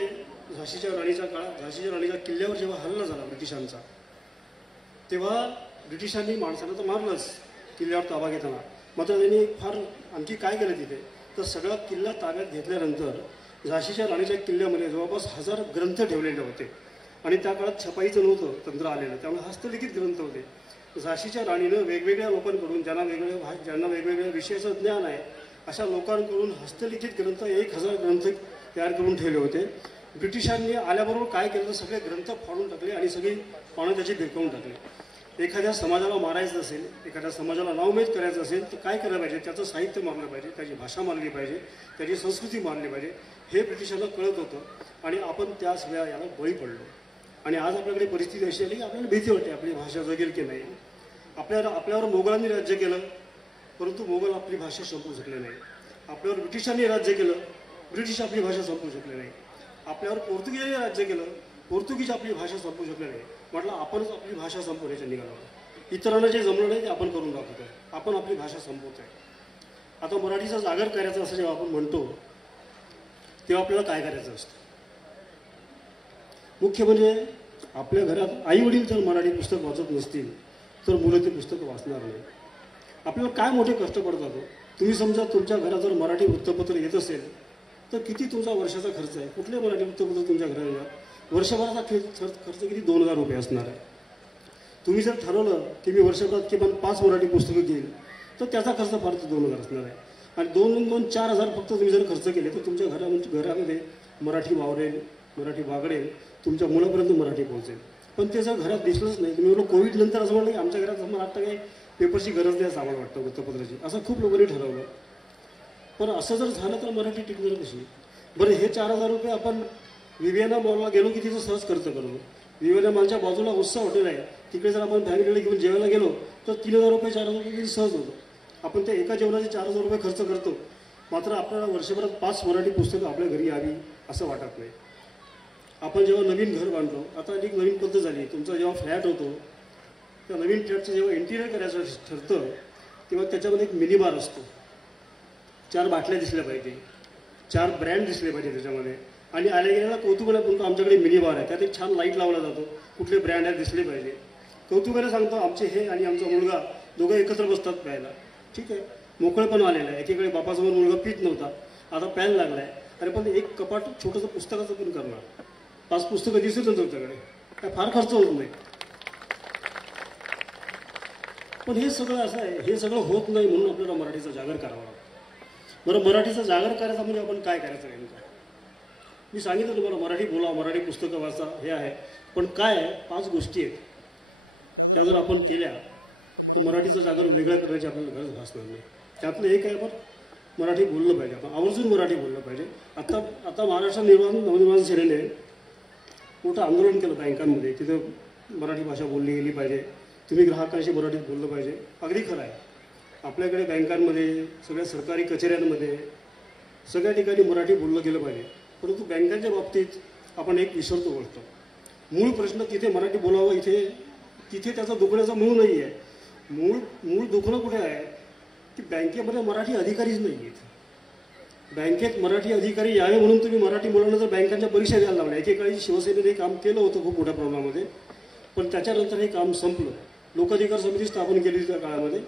झाशीच्या राणीच्या किल्ल्यावर जेव्हा हल्ला झाला ब्रिटिशांचा, तेव्हा ब्रिटिशांनी माणसाला तर मारलंच किल्ल्यावर ताबा घेताना, मात्र त्यांनी फार आणखी काय केलं तिथे, तर सगळा किल्ला ताब्यात घेतल्यानंतर झाशीच्या राणीच्या किल्ल्यामध्ये जवळपास 1000 ग्रंथ ठेवलेले होते. आणि त्या काळात छपाईचं नव्हतं तंत्र आलेलं, त्यामुळे हस्तलिखित ग्रंथ होते. झाशीच्या राणीनं वेगवेगळ्या लोकांकडून ज्यांना वेगवेगळ्या विषयाचं ज्ञान आहे अशा लोकांकडून हस्तलिखित ग्रंथ 1000 ग्रंथ तयार करून ठेवले होते. ब्रिटिशांनी आल्याबरोबर काय केलं तर सगळे ग्रंथ फाडून टाकले आणि सगळी पानं त्याची भिरकावून टाकली. एखाद्या समाजाला मारायचं असेल, एखाद्या समाजाला नावमेद करायचं असेल तर काय करायला पाहिजे, त्याचं साहित्य मारलं पाहिजे, त्याची भाषा मारली पाहिजे, त्याची संस्कृती मारली पाहिजे, हे ब्रिटिशांना कळत होतं आणि आपण त्याच वेळा याला बळी पडलो. आणि आज आपल्याकडे परिस्थिती अशी आली की आपल्याला भीती वाटते आपली भाषा जगेल की नाही. आपल्यावर मोगलांनी राज्य केलं, परंतु मोगल आपली भाषा संपवू शकले नाही. आपल्यावर ब्रिटिशांनी राज्य केलं, ब्रिटिश आपली भाषा संपवू शकले नाही. आपल्यावर पोर्तुगीजांनी राज्य केलं, पोर्तुगीज आपली भाषा संपवू शकले नाही. म्हटलं आपणच आपली भाषा संपवण्याच्या निघालो. इतरांना जे जमलं नाही ते आपण करून दाखवतोय, आपण आपली भाषा संपवतोय. आता मराठीचा जागर करायचा असं जेव्हा आपण म्हणतो तेव्हा आपल्याला काय करायचं असतं. मुख्य म्हणजे आपल्या घरात आई वडील जर मराठी पुस्तक वाचत नसतील तर मुलं ते पुस्तकं वाचणार नाही. आपल्याला काय मोठे कष्ट पडतात. तुम्ही समजा तुमच्या घरात जर मराठी वृत्तपत्र येत असेल तर किती तुमचा वर्षाचा खर्च आहे. कुठले मराठी वृत्तपत्र तुमच्या घरात येतात, वर्षभराचा खर्च किती 2000 रुपये असणार आहे. तुम्ही जर ठरवलं की मी वर्षभरात किमान 5 मराठी पुस्तकं घेईल तर त्याचा खर्च फार 2000 असणार आहे. आणि 2-4 हजार फक्त तुम्ही जर खर्च केले तर तुमच्या घरामध्ये मराठी वावरेल, मराठी वागडेल, तुमच्या मुलापर्यंत मराठी पोहोचेल. पण ते जर घरात दिसलंच नाही, तुम्ही बोललो कोविड नंतर असं म्हणलं की आमच्या घरात मला आता काही पेपरची गरज नाही असं आम्हाला वाटतं, वृत्तपत्राची, असं खूप लोकांनी ठरवलं. पण असं जर झालं तर मराठी टिकणार कशी. बरं, हे 4000 रुपये आपण विवियाना मॉलला गेलो की तिथं सहज खर्च करतो. विवियाना मॉलच्या बाजूला उत्सव हॉटेल आहे, तिकडे जर आपण फॅमिलीला घेऊन जेवायला गेलो तर 3000 रुपये 4000 रुपये सहज होतो. आपण त्या एका जेवणाचे 4000 रुपये खर्च करतो, मात्र आपल्याला वर्षभरात 5 मराठी पुस्तकं आपल्या घरी यावी असं वाटत नाही. आपण जेव्हा नवीन घर बांधतो, आता एक नवीन पद्धत झाली, तुमचा जेव्हा फ्लॅट होतो त्या नवीन फ्लॅटचं जेव्हा इंटिरियर करायचं ठरतं तेव्हा त्याच्यामध्ये एक मिनी बार असतो. 4 बाटल्या दिसल्या पाहिजे, 4 ब्रँड दिसले पाहिजे त्याच्यामध्ये. आणि आल्या गेल्याला कौतुकाला म्हणतो आमच्याकडे मिनी बार आहे, त्यात एक छान लाईट लावला जातो, कुठले ब्रँड आहेत दिसले पाहिजे. कौतुकाला सांगतो आमचे हे आणि आमचा मुलगा दोघं एकत्र बसतात प्यायला. ठीक आहे, मोकळेपण आलेलं आहे. एकीकडे बापासमोर मुलगा पीत नव्हता, आता प्यायला लागला आहे. अरे पण एक कपाट छोटंसं पुस्तकाचं पण करणार, 5 पुस्तकं दिसत होतं तुमच्याकडे, काय फार खर्च होत नाही. पण हे सगळं असं आहे, हे सगळं होत नाही म्हणून आपल्याला मराठीचा जागर करावा लागतो. बरं, मराठीचा जागर करायचा म्हणजे आपण काय करायचं नेमकं. मी सांगितलं तुम्हाला मराठी बोला, मराठी पुस्तकं वाचा, हे आहे. पण काय आहे, 5 गोष्टी आहेत, त्या जर आपण केल्या तर मराठीचा जागर वेगळ्या करायची आपल्याला गरज भासणार नाही. त्यातलं एक आहे, पण मराठी बोललं पाहिजे, आपण आवर्जून मराठी बोललं पाहिजे. आता महाराष्ट्र नवनिर्माण सेनेने मोठं आंदोलन केलं बँकांमध्ये, तिथं मराठी भाषा बोलली गेली पाहिजे, तुम्ही ग्राहकांशी मराठीत बोललं पाहिजे. अगदी खरं आहे, आपल्याकडे बँकांमध्ये, सगळ्या सरकारी कचेऱ्यांमध्ये सगळ्या ठिकाणी मराठी बोललं गेलं पाहिजे. परंतु बँकांच्या बाबतीत आपण एक विसरतो गोष्ट. मूळ प्रश्न तिथे मराठी बोलावं, तिथे त्याचा दुखण्याचा मूळ नाही आहे. मूळ दुखणं कुठे आहे की बँकेमध्ये मराठी अधिकारीच नाही आहेत. बँकेत मराठी अधिकारी यावे म्हणून तुम्ही मराठी मुलांना जर बँकांच्या परीक्षा द्यायला लावल्या. एकेकाळी शिवसेनेने हे काम केलं होतं खूप मोठ्या प्रमाणामध्ये, पण त्याच्यानंतर हे काम संपलं. लोकाधिकार समिती स्थापन केली त्या काळामध्ये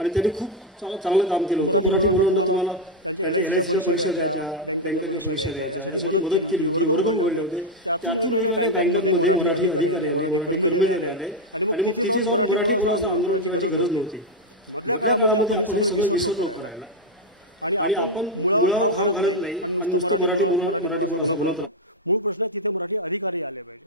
आणि त्यांनी खूप चांगलं काम केलं. मराठी मुलांना त्यांच्या LICच्या परीक्षा द्यायच्या, बँकांच्या परीक्षा द्यायच्या, यासाठी मदत केली, वर्ग उघडले होते. त्यातून वेगवेगळ्या बँकांमध्ये मराठी अधिकारी आले, मराठी कर्मचारी आले आणि मग तिथे जाऊन मराठी बोलायचं आंदोलन करायची गरज नव्हती. मधल्या काळामध्ये आपण हे सगळं विसरलो करायला आणि आपण मुळावर भाव घालत नाही आणि नुसतं मराठी बोला असं म्हणत राहतो. मूळ प्रश्न तिथे मराठी अधिकारी आले पाहिजे.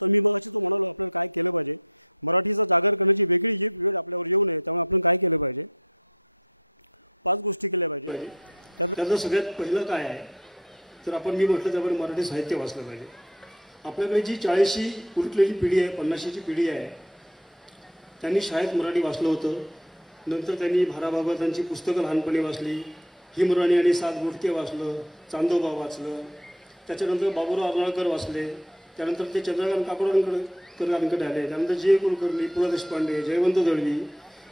तर मी मगाशी तो म्हणालो आपल्याला काय केलं पाहिजे, मराठीचा जागर करण्याची वेगळी जी वेळ आपल्यावर येऊ नये, त्यामुळे आपण काय केलं पाहिजे, 5 गोष्टी केल्या पाहिजे. त्यातलं सगळ्यात पहिलं काय आहे तर मी म्हटलं त्यामुळे मराठी साहित्य वाचलं पाहिजे. आपल्याकडे जी 40शी उलटलेली पिढी आहे, 50शीची पिढी आहे, त्यांनी शाळेत मराठी वाचलं होतं. नंतर त्यांनी भा. रा. भागवतांची पुस्तकं लहानपणी वाचली, हिमराणी आणि 7 गुटके वाचलं, चांदोबा वाचलं, त्याच्यानंतर बाबूराव अर्नाळकर वाचले, त्यानंतर ते चंद्रकांत काकोडकरांकडे आले, त्यानंतर J. कुलकर्णी, पु. ल. देशपांडे, जयवंत दळवी,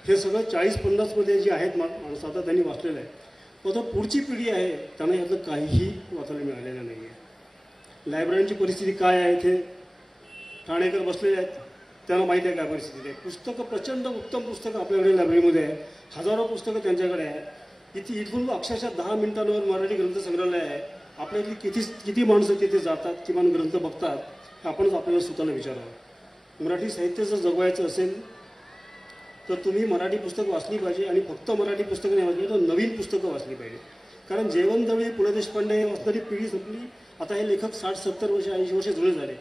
हे सगळं 40-50मध्ये जे आहेत माणसं आता त्यांनी वाचलेलं आहे. आता पुढची पिढी आहे त्यांना यातलं काहीही वाचायला मिळालेलं नाही आहे. लायब्ररीची परिस्थिती काय आहे, इथे ठाणेकर बसलेले आहेत, त्यांना माहिती आहे काय परिस्थिती आहे. पुस्तकं प्रचंड उत्तम पुस्तकं आपल्याकडे लायब्ररीमध्ये आहे, हजारो पुस्तकं त्यांच्याकडे आहे. इथून अक्षरशः 10 मिनिटांवर मराठी ग्रंथसंग्रहालय आहे. आपल्यातली किती माणसं तिथे जातात, किमान ग्रंथ बघतात, आपणच आपल्याला स्वतःला विचारावं. मराठी साहित्य जर जगवायचं असेल तर तुम्ही मराठी पुस्तकं वाचली पाहिजे आणि फक्त मराठी पुस्तकं नाही वाचली तर नवीन पुस्तकं वाचली पाहिजे. कारण जयवंत दळवी, पु. ल. देशपांडे वाचणारी पिढी संपली. आता हे लेखक 60-70 वर्ष 80 वर्ष जुळे झाले.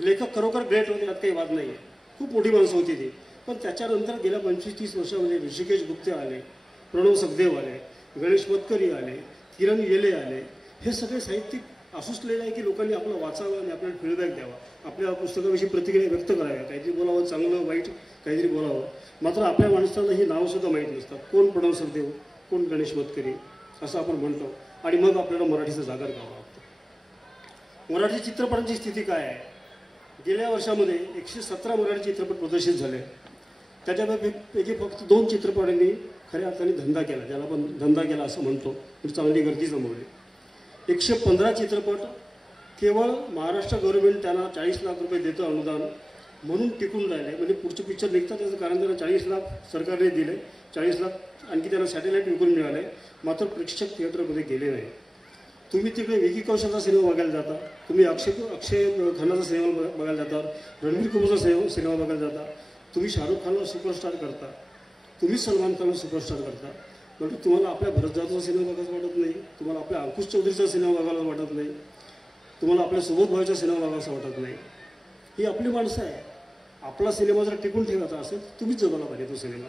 लेखक खरोखर ग्रेट होते, यात काही वाद नाही आहे, खूप मोठी माणसं होती ती. पण त्याच्यानंतर गेल्या 25-30 वर्षामध्ये ऋषिकेश गुप्ते आले, प्रणव सखदेव आले, गणेश मतकरी आले, किरण येले आले. हे सगळे साहित्यिक आसुसलेले आहे की लोकांनी आपलं वाचावं आणि आपल्याला फीडबॅक द्यावा, आपल्या पुस्तकाविषयी प्रतिक्रिया व्यक्त कराव्या, काहीतरी बोलावं, चांगलं वाईट काहीतरी बोलावं. मात्र आपल्या माणसाला ही नावंसुद्धा माहीत नसतात, कोण प्रणव सखदेव, कोण गणेश मतकरी, असं आपण म्हणतो. आणि मग आपल्याला मराठीचा जागर करावा लागतो. मराठी चित्रपटांची स्थिती काय आहे, गेल्या वर्षामध्ये 117 मराठी चित्रपट प्रदर्शित झाले. त्याच्यापैकी फक्त 2 चित्रपटांनी खऱ्या अर्थाने धंदा केला, ज्याला आपण धंदा केला असं म्हणतो, चांगली गर्दी जमवली. 115 चित्रपट केवळ महाराष्ट्र गव्हर्नमेंट त्यांना 40 लाख रुपये देतं अनुदान म्हणून टिकून राहिले. म्हणजे पुढचे पिक्चर निघतात त्याचं कारण त्यांना 40 लाख सरकारने दिले, 40 लाख आणखी त्यांना सॅटेलाईट विकून मिळाले, मात्र प्रेक्षक थिएटरमध्ये गेले नाही. तुम्ही तिकडे विकी कौशलचा सिनेमा बघायला जाता, तुम्ही अक्षय खानाचा सिनेमा बघायला जाता, रणबीर कपूरचा सिनेमा बघायला जाता, तुम्ही शाहरुख खानला सुपरस्टार करता, तुम्ही सलमान खानला सुपरस्टार करता. म्हणजे तुम्हाला आपल्या भरत जाधवचा सिनेमा बघायला वाटत नाही, तुम्हाला आपल्या अंकुश चौधरीचा सिनेमा बघायला वाटत नाही, तुम्हाला आपल्या सुबोध भाईचा सिनेमा बघायचा वाटत नाही. ही आपली माणसं आहे. आपला सिनेमा जर टिकून ठेवायचा असेल तुम्हीच जगायला पाहिजे तो सिनेमा.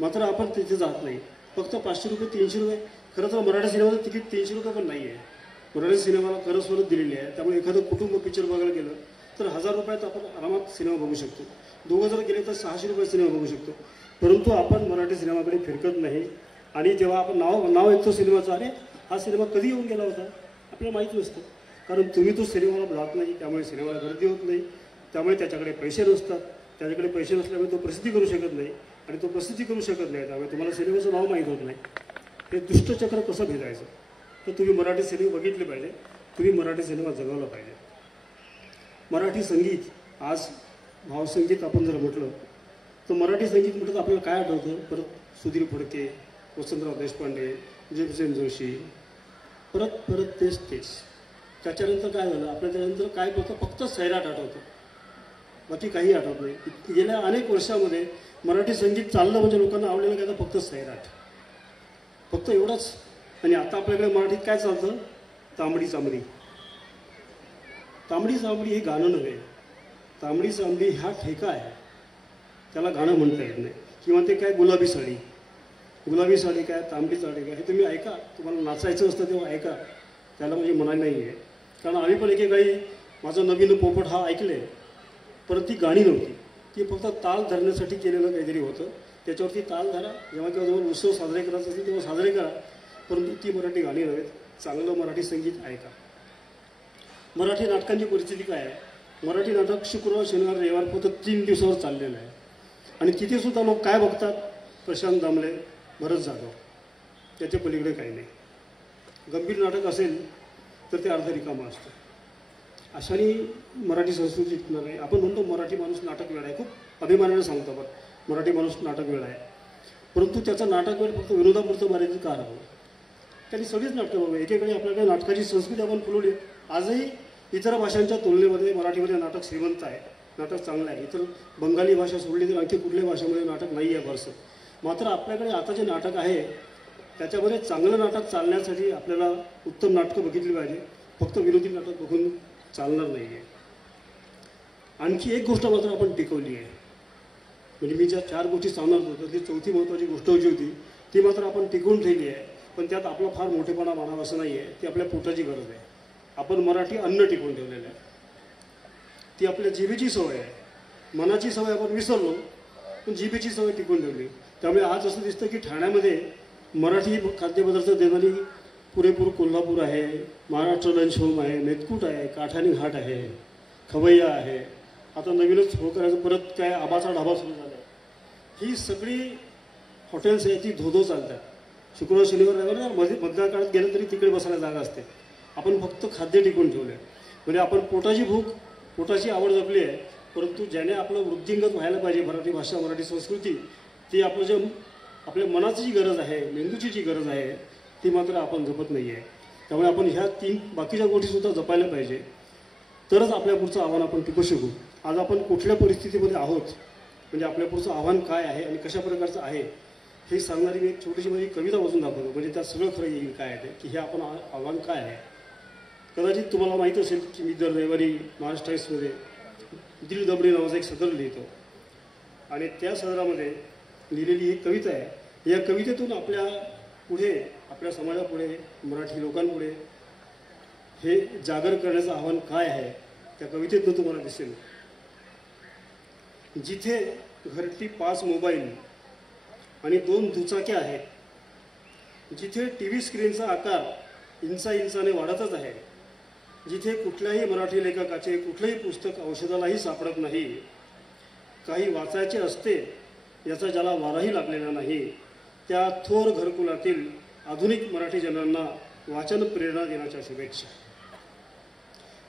मात्र आपण तिथे जात नाही. फक्त 500 रुपये 300 रुपये. खरं तर मराठी सिनेमाचं तिकीट 300 रुपये पण नाही आहे. मराठी सिनेमाला करसवरच दिलेली आहे. त्यामुळे एखादं कुटुंब पिक्चर बघायला गेलं तर 1000 रुपयात आपण आरामात सिनेमा बघू शकतो. 2 जर गेले तर 600 रुपये सिनेमा बघू शकतो. परंतु आपण मराठी सिनेमाकडे फिरकत नाही. आणि जेव्हा आपण नाव ऐकतो सिनेमाचं, अरे हा सिनेमा कधी येऊन गेला होता, आपल्याला माहीत नसतं. कारण तुम्ही तो सिनेमाला जात नाही, त्यामुळे सिनेमाला गर्दी होत नाही, त्यामुळे त्याच्याकडे पैसे नसतात. त्याच्याकडे पैसे नसल्यामुळे तो प्रसिद्धी करू शकत नाही, आणि तो प्रसिद्धी करू शकत नाही त्यामुळे तुम्हाला सिनेमाचं नाव माहीत होत नाही. हे दुष्टचक्र कसं भेदायचं, तर तुम्ही मराठी सिनेमा बघितले पाहिजे, तुम्ही मराठी सिनेमा जगवला पाहिजे. मराठी संगीत, आज भावसंगीत आपण जर म्हटलं तर मराठी संगीत म्हटलं तर आपल्याला काय आठवतं, परत सुधीर फडके, वसंतराव देशपांडे, भीमसेन जोशी, परत तेच. त्याच्यानंतर काय झालं, आपल्या त्यानंतर काय फक्त सैराट आठवतं, बाकी काही आठवत नाही. गेल्या अनेक वर्षामध्ये मराठी संगीत चाललं म्हणजे लोकांना आवडलेलं काय, तर फक्त सैराट, फक्त एवढंच. आणि आता आपल्याकडे मराठीत काय चालतं, तांबडी चांबडी. तांबडी चांबडी हे गाणं नव्हे, तांबडी चांबडी हा ठेका आहे, त्याला गाणं म्हणता येत नाही. किंवा ते काय गुलाबी साडी काय, तांबडी साडी काय, हे तुम्ही ऐका, तुम्हाला नाचायचं असतं तेव्हा ऐका, त्याला म्हणजे मनाई नाही आहे. कारण आम्ही पण एकेकाळी माझं नवीन पोपट हा ऐकले, परत ती गाणी नव्हती, ती फक्त ताल धरण्यासाठी केलेलं काहीतरी होतं. त्याच्यावरती ताल धरा, जेव्हा केव्हा तुम्हाला उत्सव साजरे करायचे असतील तेव्हा साजरे करा, परंतु ती मराठी गाणी नव्हेत, चांगलं मराठी संगीत ऐका. मराठी नाटकांची परिस्थिती काय आहे? मराठी नाटक शुक्रवार, शनिवार, रविवार फक्त 3 दिवसावर चाललेलं आहे. आणि तिथे सुद्धा लोक काय बघतात? प्रशांत दामले, भरत जाधव, त्याच्या पलीकडे काही नाही. गंभीर नाटक असेल तर ते अर्ध रिकामं असतं. अशाने मराठी संस्कृती टिकणार नाही. आपण म्हणतो मराठी माणूस नाटक वेळ आहे, खूप अभिमानाने सांगतो आपण मराठी माणूस नाटक वेळ आहे. परंतु त्याचा नाटक वेळ फक्त विनोदापुरतं मर्यादित का राहावं? त्यांनी सगळीच नाटकं बघा. एकेकाळी आपल्याकडे नाटकाची संस्कृती आपण फुलवली. आजही इतर भाषांच्या तुलनेमध्ये मराठीमध्ये नाटक श्रीमंत आहे, नाटक चांगलं आहे. इतर बंगाली भाषा सोडली तर आणखी कुठल्याही भाषेमध्ये नाटक नाही आहे फारसं. मात्र आपल्याकडे आता जे नाटक आहे त्याच्यामध्ये चांगलं नाटक चालण्यासाठी आपल्याला उत्तम नाटकं बघितली पाहिजे. फक्त विरोधी नाटक बघून चालणार नाही आहे. आणखी एक गोष्ट मात्र आपण टिकवली आहे. म्हणजे मी ज्या 4 गोष्टी सांगणार होतो त्यातली चौथी महत्त्वाची गोष्ट जी होती ती मात्र आपण टिकवून ठेवली आहे. पण त्यात आपला फार मोठेपणा मानावा असं नाही आहे. ती आपल्या पोटाची गरज आहे. आपण मराठी अन्न टिकवून ठेवलेलं आहे. ती आपल्या जिभेची सवय आहे. मनाची सवय आपण विसरलो, पण जिभेची सवय टिकवून ठेवली. त्यामुळे आज असं दिसतं की ठाण्यामध्ये मराठी खाद्यपदार्थ देणारी पुरेपूर कोल्हापूर आहे, महाराष्ट्र लंच होम आहे, मेतकूट आहे, काठाणी घाट आहे, खवैया आहे. आता नवीनच हो करायचं परत काय आबाचा ढाबा सुरू झाला आहे. ही सगळी हॉटेल्स आहेत ती धोधो चालतात. शुक्रवार, शनिवार, रविवार मध्ये मधल्या काळात गेलं तरी तिकडे बसायला जागा असते. आपण फक्त खाद्य टिकवून ठेवलं आहे. म्हणजे आपण पोटाची भूक, पोटाची आवड जपली आहे. परंतु ज्याने आपलं वृद्धिंगत व्हायला पाहिजे मराठी भाषा, मराठी संस्कृती, ती आपलं जे आपल्या मनाची जी गरज आहे, मेंदूची जी गरज आहे ती मात्र आपण जपत नाही आहे. त्यामुळे आपण ह्या 3 बाकीच्या गोष्टीसुद्धा जपायला पाहिजे. तरच आपल्या पुढचं आव्हान आपण टिकू शकू. आज आपण कुठल्या परिस्थितीमध्ये आहोत, म्हणजे आपल्या पुढचं आव्हान काय आहे आणि कशा प्रकारचं आहे हे सांगणारी मी एक छोटीशी माझी कविता वाचून दाखवतो. म्हणजे त्यात सगळं खरं येईल काय आहे ते, की हे आपण आव्हान काय आहे. कदाचित तुम्हाला माहीत असेल की मी दर रविवारी महाराष्ट्र टाइम्समध्ये दिल दबडे नावाचं एक सदर लिहितो. आणि त्या सदरामध्ये लिहिलेली ही कविता आहे. या कवितेतून आपल्या पुढे, आपल्या समाजापुढे, मराठी लोकांपुढे हे जागर करण्याचं आव्हान काय आहे त्या कवितेतून तुम्हाला दिसेल. जिथे घरटी 5 मोबाईल आणि 2 दुचाक्या आहेत, जिथे TV स्क्रीनचा आकार इंचाने वाढतच आहे, जिथे कुठल्याही मराठी लेखकाचे कुठलंही पुस्तक औषधालाही सापडत नाही, काही वाचायचे असते याचा ज्याला वाराही लागलेला नाही, त्या थोर घरकुलातील आधुनिक मराठी जनांना वाचन प्रेरणा देण्याच्या शुभेच्छा.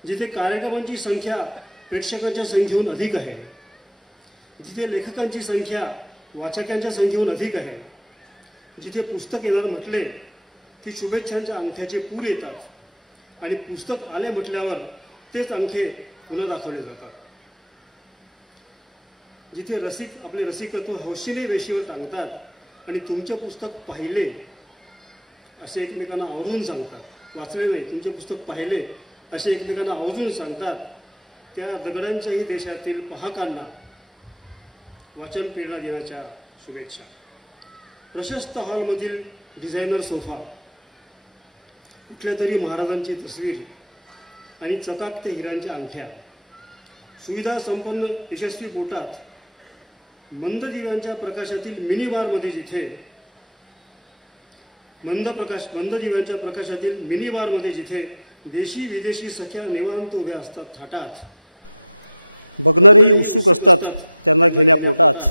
जिथे कार्यक्रमांची संख्या प्रेक्षकांच्या संख्येहून अधिक आहे, जिथे लेखकांची संख्या वाचकांच्या संख्येहून अधिक आहे, जिथे पुस्तक येणार म्हटले की शुभेच्छांच्या अंगठ्याचे पूर येतात आणि पुस्तक आले म्हटल्यावर तेच अंगठे पुन्हा दाखवले जातात, जिथे रसिक आपले रसिकत्व हौशीने वेशीवर टांगतात आणि तुमचे पुस्तक पाहिले असे एकमेकांना आवर्जून सांगतात, वाचले नाही तुमचे पुस्तक पाहिले असे एकमेकांना आवर्जून सांगतात, त्या दगडांच्याही देशातील पाहकांना वाचन प्रेरणा देण्याच्या शुभेच्छा. प्रशस्त हॉलमधील डिझायनर सोफा, कुठल्या तरी महाराजांची तस्वीर आणि चकाकते हिऱ्यांच्या अंगठ्या, सुविधा संपन्न यशस्वी बोटात, मंद दिव्यांच्या प्रकाशातील मिनी बारमध्ये जिथे मंद दिव्यांच्या प्रकाशातील मिनी बारमध्ये जिथे देशी विदेशी सख्या निवांत उभ्या असतात थाटात, बघणारेही उत्सुक असतात त्यांना घेण्या पोटात,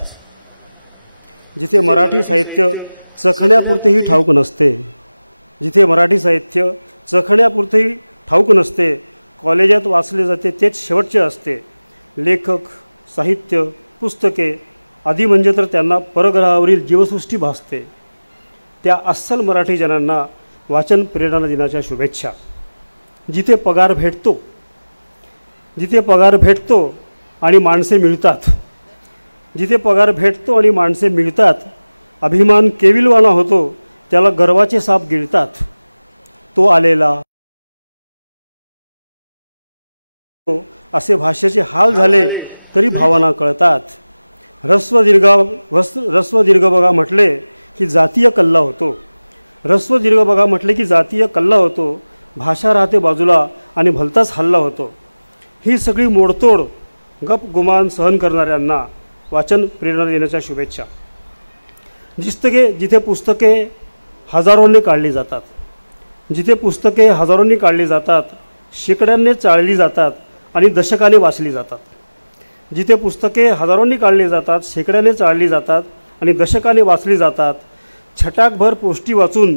जिथे मराठी साहित्य चखण्यापुरतेही ठाऊक नसते, जिथे मराठी साहित्य चखण्यापुरतेही ठाऊक नसते, कॉलेजात वाचले जाते तेच शेवटचे असते, लेखक, साहित्य, पुस्तके आदी म्हणजे तर त्यांना परग्रहावरील जीवसृष्टी भासते, त्या अस्सल मराठी जनांना वाचन प्रेरणा दिनाच्या शुभेच्छा. जिथे पगार भेटतो आणि माणसे मिळतात, जिथे पगार भेटतो आणि माणसे मिळतात, अभिमान केविलवाना होतो त्याला गर्वाचे साप गिळतात, तो आलेला असे भाषेचे हाल झाले तरी भावना कळतात. ह्रस्व दीर्घ बघा म्हटले की जातीय कल्ला होतो, भाषा राहते बाजूला आणि भलताच हल्ला होतो. ही सगळी मोडतोड गप गुमान सहन करणाऱ्यांना वाचन प्रेरणा देण्याच्या शुभेच्छा. जिथे पुस्तके हजारोंनी काढली जातात, जिथे पुस्तके हजारोंनी काढली जातात, शेकड्यांनी चाळली जातात आणि दशकाने वाचली जातात, जिथे पुस्तके हजारोंनी काढली जातात, शेकड्याने चाळली जातात आणि दशकाने वाचली जातात, छटाकभर पोस्टी वाचून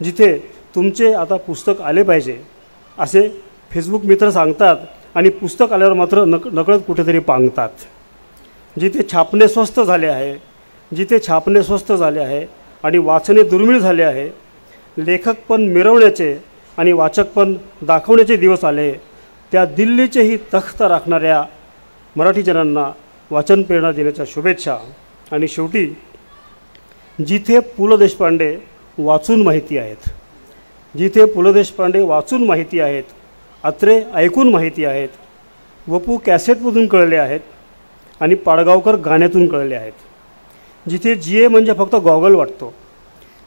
जिथे तुमचे आता पुस्तक आले पाहिजे असे फेसबुक मित्र सांगतात आणि पुस्तक आल्यावर मात्र नकळत कुठेतरी पांगतात, जिथे छापणे स्वस्त झाले आहे, जिथे छापणे स्वस्त झाले आहे आणि वाचणे दुर्मिळ झाले आहे, लेखक पण मिरवण्याचे आणि वाचक पण दाखवण्याचे दिवस आले, त्या दिल्लीचेही तख्त राखणाऱ्या मराठी जनांना वाचन प्रेरणा देण्याच्या शुभेच्छा. आणि शेवटी जिथे पु ल देशपांडे वाचून माहिती आहेत, जिथे पु ल देशपांडे वाचून माहिती आहेत, अत्रे ऐकून माहिती आहेत, वपू कॅसेटमधून कळले आहेत आणि पाडगावकर गाण्यातून कळले आहेत, जिथे GA म्हणजे फक्त गॉगल वाटतो,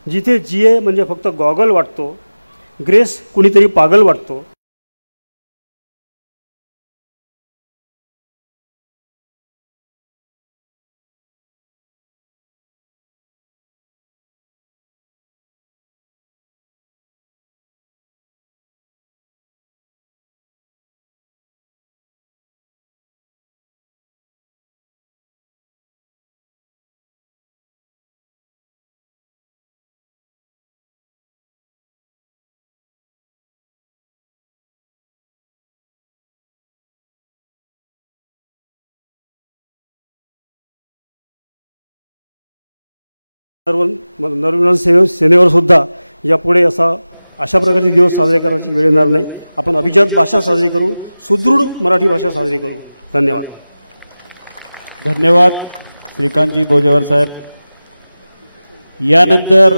जिथे GA म्हणजे फक्त गॉगल वाटतो, ग्रेस कुणीतरी पागल वाटतो, नवनिर्माण सेनेवर सुद्धा यापुढे अशा प्रकारचे दिवस साजरे करायची वेळ येणार नाही. आपण अभिजात भाषा साजरी करू, सुदृढ मराठी भाषा साजरी करू. धन्यवाद. धन्यवाद श्रीकांतजी बोजेवर साहेब. यानंतर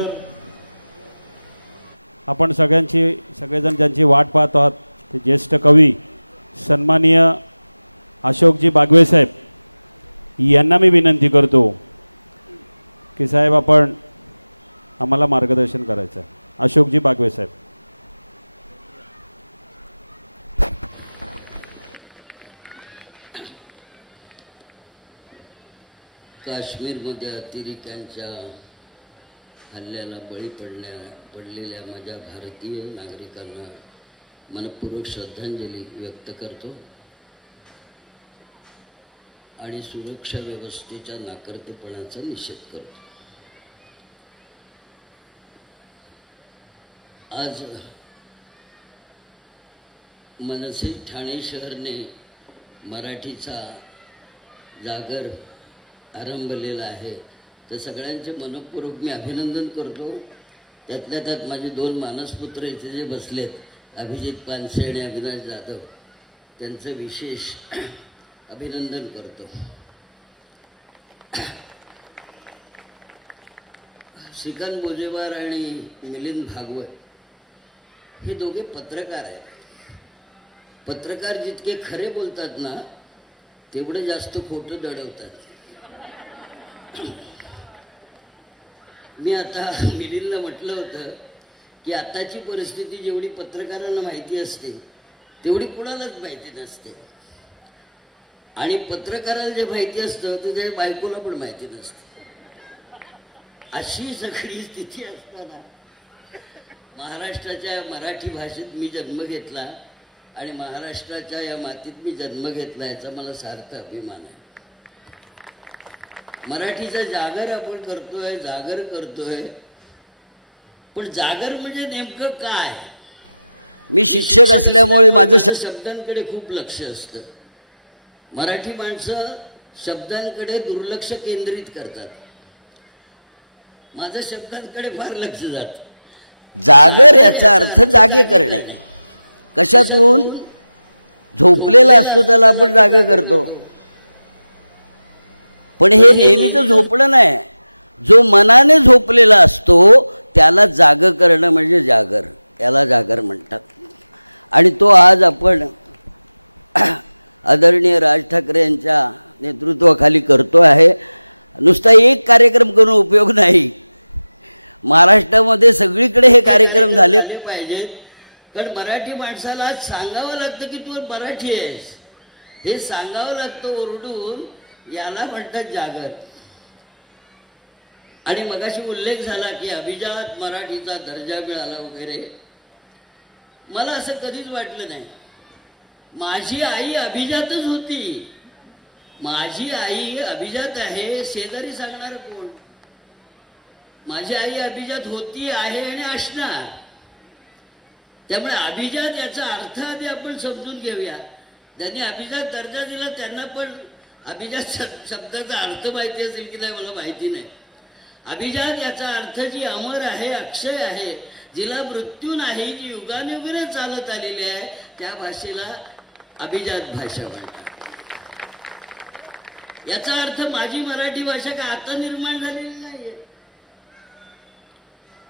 आपण सगळेजण ज्यांची वाट पाहत आहात ते ज्येष्ठ कवी सन्माननीय अशोकजी बागवे साहेब यांना मी विनंती करतो की साहेब आपण आम्हाला मार्गदर्शन करायचं. अशोकजी बागवे साहेब. काश्मीरमध्ये अतिरेक्यांच्या हल्ल्याला बळी पडलेल्या माझ्या भारतीय नागरिकांना मनपूर्वक श्रद्धांजली व्यक्त करतो आणि सुरक्षा व्यवस्थेच्या नाकर्तेपणाचा निषेध करतो. आज मनसे ठाणे शहरने मराठीचा जागर आरंभलेला आहे, तर सगळ्यांचे मनपूर्वक मी अभिनंदन करतो. त्यातल्या त्यात माझे 2 मानसपुत्र इथे जे बसलेत, अभिजित पानसे आणि अविनाश जाधव, त्यांचं विशेष अभिनंदन करतो. श्रीकांत बोजेवार आणि मिलिंद भागवत हे दोघे पत्रकार आहेत. पत्रकार जितके खरे बोलतात ना तेवढे जास्त खोटं दडवतात. मी आता मिलिंदला म्हटलं होतं की आताची परिस्थिती जेवढी पत्रकारांना माहिती असते तेवढी कुणालाच माहिती नसते, आणि पत्रकाराला जे माहिती असतं ते त्याच्या बायकोला पण माहिती नसतं. अशी सगळी स्थिती असताना महाराष्ट्राच्या मराठी भाषेत मी जन्म घेतला आणि महाराष्ट्राच्या या मातीत मी जन्म घेतला, याचा मला सार्थ अभिमान आहे. मराठीचा जागर आपण करतोय, जागर करतोय, पण जागर म्हणजे नेमकं काय? मी शिक्षक असल्यामुळे माझं शब्दांकडे खूप लक्ष असतं. मराठी माणसं शब्दांकडे दुर्लक्ष केंद्रित करतात, माझं शब्दांकडे फार लक्ष जातं. जागर याचा अर्थ जागे करणे. कशातून? झोपलेला असतो त्याला आपण जागा करतो, पण हे नेहमीचं झोपणं नाही. जो मनाने झोपलेला असतो त्याला जाग करणं म्हणजे जागर, याला जागर म्हणतात. आणि तो आज आपण आदरणीय राज ठाकरे यांच्या नेतृत्वाखाली करतो आहे. नुसता एक कार्यक्रम करून उपयोग नाही, महाराष्ट्रामध्ये सगळीकडे हे कार्यक्रम झाले पाहिजेत. कारण मराठी माणसाला आज सांगावं लागतं की तू मराठी आहेस, हे सांगावं लागतं ओरडून. याला म्हणतात जागर. आणि मगाशी उल्लेख झाला की अभिजात मराठीचा दर्जा मिळाला वगैरे, मला असं कधीच वाटलं नाही. माझी आई अभिजातच होती. माझी आई अभिजात आहे शेजारी सांगणार कोण? माझी आई अभिजात होती, आहे आणि असणार. त्यामुळे अभिजात याचा अर्थ आधी आपण समजून घेऊया. ज्यांनी अभिजात दर्जा दिला त्यांना पण अभिजात शब्दाचा अर्थ माहिती असेल की नाही मला माहिती नाही. अभिजात याचा अर्थ जी अमर आहे, अक्षय आहे, जिला मृत्यू नाही, जी युगानुयुगाने चालत आलेली आहे, त्या भाषेला अभिजात भाषा म्हणतात. याचा अर्थ माझी मराठी भाषा काय आता निर्माण झालेली नाहीये.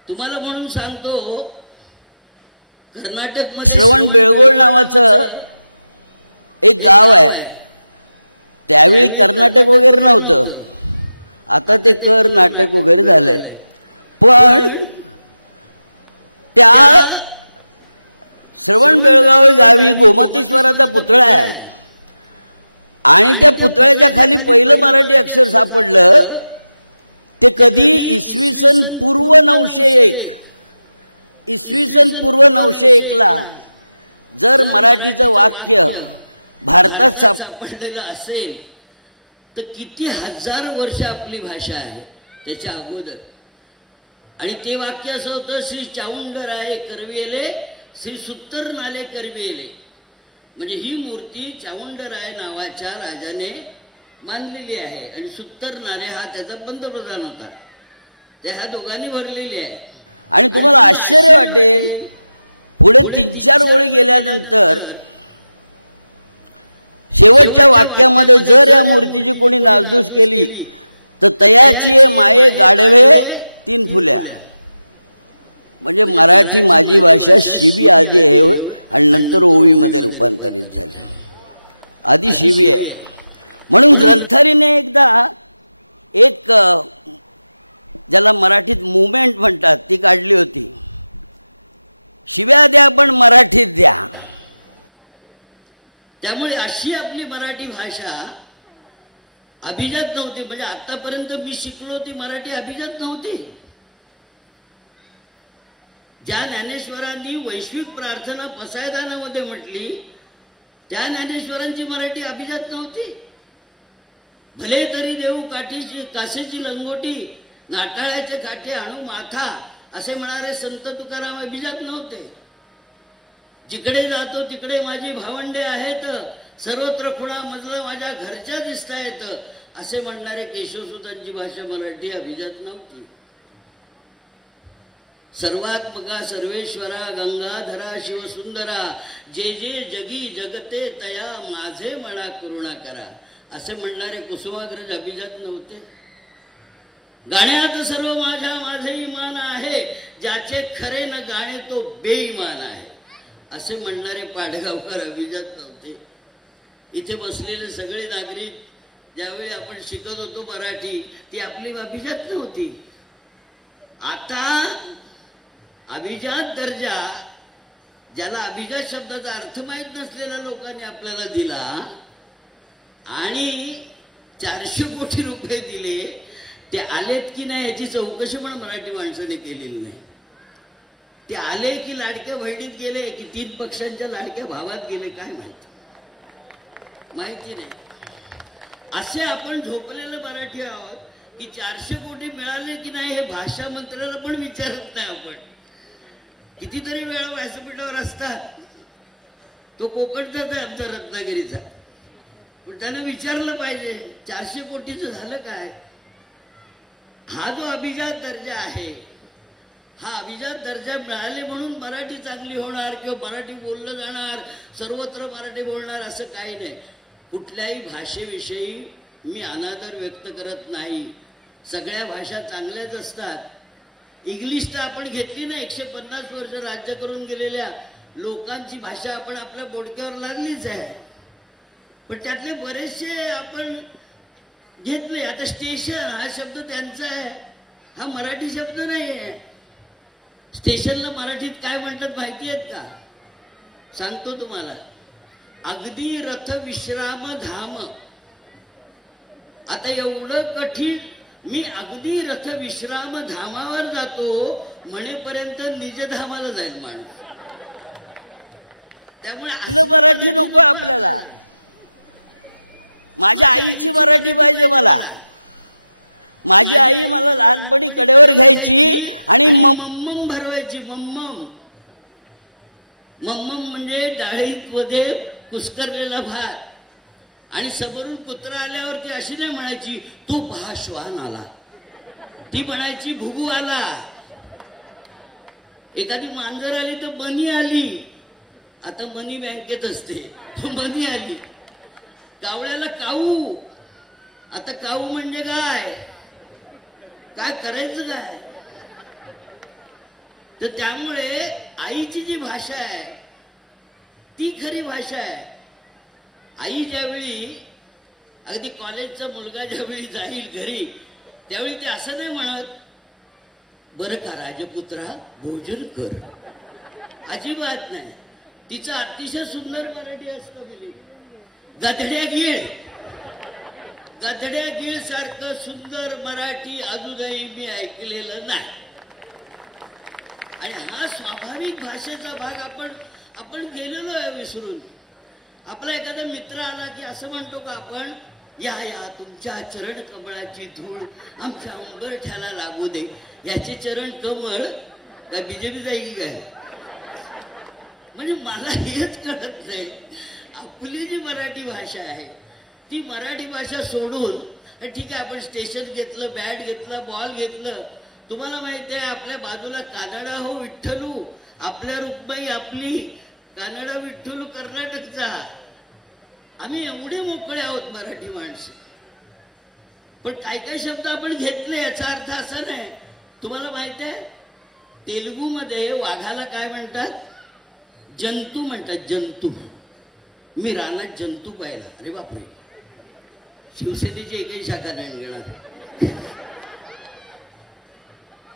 तुम्हाला म्हणून सांगतो, कर्नाटक मध्ये श्रवण बेळगोळ नावाचं एक गाव आहे. त्यावेळी कर्नाटक वगैरे नव्हतं, आता ते कर्नाटक वगैरे झालंय. पण त्या श्रवण बेळगाव गावी गोमतेश्वराचा पुतळा आहे आणि त्या पुतळ्याच्या खाली पहिलं मराठी अक्षर सापडलं ते कधी इसवी सन पूर्व 901. इसवी सन पूर्व 901ला जर मराठीचं वाक्य भारतात सापडलेलं असेल तर किती हजार वर्ष आपली भाषा आहे त्याच्या अगोदर. आणि ते वाक्य असं होतं, श्री चाऊंडराय करवेले श्री सुत्तर नाले करवेले. म्हणजे ही मूर्ती चाऊंडराय नावाच्या राजाने मानलेली आहे आणि सुत्तर नाले हा त्याचा पंतप्रधान होता. त्या ह्या दोघांनी भरलेली आहे. आणि तुम्हाला आश्चर्य वाटेल, पुढे 3-4 ओळी गेल्यानंतर शेवटच्या वाक्यामध्ये जर या मूर्तीची कोणी नासधूस केली तर तयाची माये गाढवे 3 फुल्या. म्हणजे मराठी माझी भाषा शिवी आधी आहे आणि नंतर ओवीमध्ये रूपांतरित झाली. आधी शिवी आहे. म्हणून ग्रंथारीने एकदा एक ज्याला मराठीत मुवमेंट म्हणतात ती काढली होती. शिव्या द्या पण मराठीत द्या. त्यामुळे अशी आपली मराठी भाषा अभिजात नव्हती. म्हणजे आतापर्यंत मी शिकलो ती मराठी अभिजात नव्हती. ज्या ज्ञानेश्वरांनी वैश्विक प्रार्थना पसायदानामध्ये म्हटली त्या ज्ञानेश्वरांची मराठी अभिजात नव्हती. भले तरी देऊ काठीची कासेची लंगोटी, नाटाळ्याचे काठे आणू माथा असे म्हणणारे संत तुकाराम अभिजात नव्हते. जिकडे जातो तिकडे माझी भावंडे आहेत, सर्वत्र खुणा मजला माझ्या घरच्या दिसतायत असे म्हणणारे केशवसुतांची भाषा मराठी अभिजात नव्हती. सर्वात्मका सर्वेश्वरा गंगाधरा शिवसुंदरा जे जे जगी जगते तया माझे मना करुणा करा असे म्हणणारे कुसुमाग्रज अभिजात नव्हते. गाण्यात सर्व माझ्या माझे इमान आहे, ज्याचे खरे न गाणे तो बेईमान आहे असे म्हणणारे पाडगावकर अभिजात नव्हते. इथे बसलेले सगळे नागरिक ज्यावेळी आपण शिकत होतो मराठी ती आपली अभिजात नव्हती. आता अभिजात दर्जा ज्याला अभिजात शब्दाचा अर्थ माहीत नसलेल्या लोकांनी आपल्याला दिला आणि 400 कोटी रुपये दिले. ते आलेत की नाही याची चौकशी पण मराठी माणसाने केलेली नाही. ते आले की लाडक्या बहिणीत गेले की 3 पक्षांच्या लाडक्या भावात गेले काय माहिती नाही. असे आपण झोपलेलं मराठी आहोत की 400 कोटी मिळाले की नाही हे भाषा मंत्र्याला पण विचारत नाही. आपण कितीतरी वेळा व्यासपीठावर असतात. तो कोकणचाच आहे आमचा रत्नागिरीचा, पण त्याने विचारलं पाहिजे 400 कोटीचं झालं काय. हा जो अभिजात दर्जा आहे हा अभिजात दर्जा मिळाले म्हणून मराठी चांगली होणार किंवा मराठी बोललं जाणार, सर्वत्र मराठी बोलणार असं काही नाही. कुठल्याही भाषेविषयी मी अनादर व्यक्त करत नाही. सगळ्या भाषा चांगल्याच असतात. इंग्लिश तर आपण घेतली ना, 150 वर्ष राज्य करून गेलेल्या लोकांची भाषा आपण आपल्या बोडक्यावर लागलीच आहे. पण त्यातले बरेचसे आपण घेतले. आता स्टेशन हा शब्द त्यांचा आहे, हा मराठी शब्द नाही आहे. स्टेशनला मराठीत काय म्हणतात माहिती आहेत का? सांगतो तुम्हाला. अगदी रथ विश्राम धाम. आता एवढं कठीण मी अगदी रथ विश्राम धामावर जातो म्हणेपर्यंत निजधामाला जाईल माणूस. त्यामुळे आपलं मराठी नको आपल्याला. माझ्या आईची मराठी पाहिजे मला. माझी आई मला लहानपणी कडेवर घ्यायची आणि मम्मम भरवायची. मम्मम मम्मम म्हणजे डाळीमध्ये कुस्करलेला भात. आणि समोरून कुत्रा आल्यावर ती अशी नाही म्हणायची तो पहा श्वान आला, ती म्हणायची भुगू आला. एखादी मांजर आली तर मनी आली. आता मनी बँकेत असते, मनी आली. कावळ्याला काऊ. आता काऊ म्हणजे काय करायचं काय. तर त्यामुळे आईची जी भाषा आहे ती खरी भाषा आहे. आई ज्यावेळी अगदी कॉलेजचा मुलगा ज्यावेळी जाईल घरी त्यावेळी ते असं नाही म्हणत बरं का राजपुत्रा भोजन कर. अजिबात नाही. तिचं अतिशय सुंदर मराठी असतं. बिली गधड्या गीळ सारखं सुंदर मराठी अजूनही मी ऐकलेलं नाही. आणि हा स्वाभाविक भाषेचा भाग आपण गेलेलो आहे विसरून. आपला एखादा मित्र आला की असं म्हणतो का आपण या तुमच्या चरण कमळाची धूळ आमच्या उंबरठ्याला लागू दे. याचे चरण कमळ काय बीजेपी जाईल काय. म्हणजे मला हेच कळत नाही. आपली जी मराठी भाषा आहे ती मराठी भाषा सोडून ठीक आहे आपण स्टेशन घेतलं, बॅट घेतला, बॉल घेतलं. तुम्हाला माहिती आहे आपल्या बाजूला कानडा हो विठ्ठलू, आपल्या रुक्माई आपली कानडा विठ्ठलू कर्नाटकचा. आम्ही एवढे मोकळे आहोत मराठी माणसं. पण काय काय शब्द आपण घेतले याचा अर्थ असा नाही. तुम्हाला माहिती आहे तेलुगू मध्ये वाघाला काय म्हणतात? जंतू म्हणतात. जंतू. मी रानात जंतू पाहिला. अरे बापरे, शिवसेनेची एकही शाखा नाही घेणार.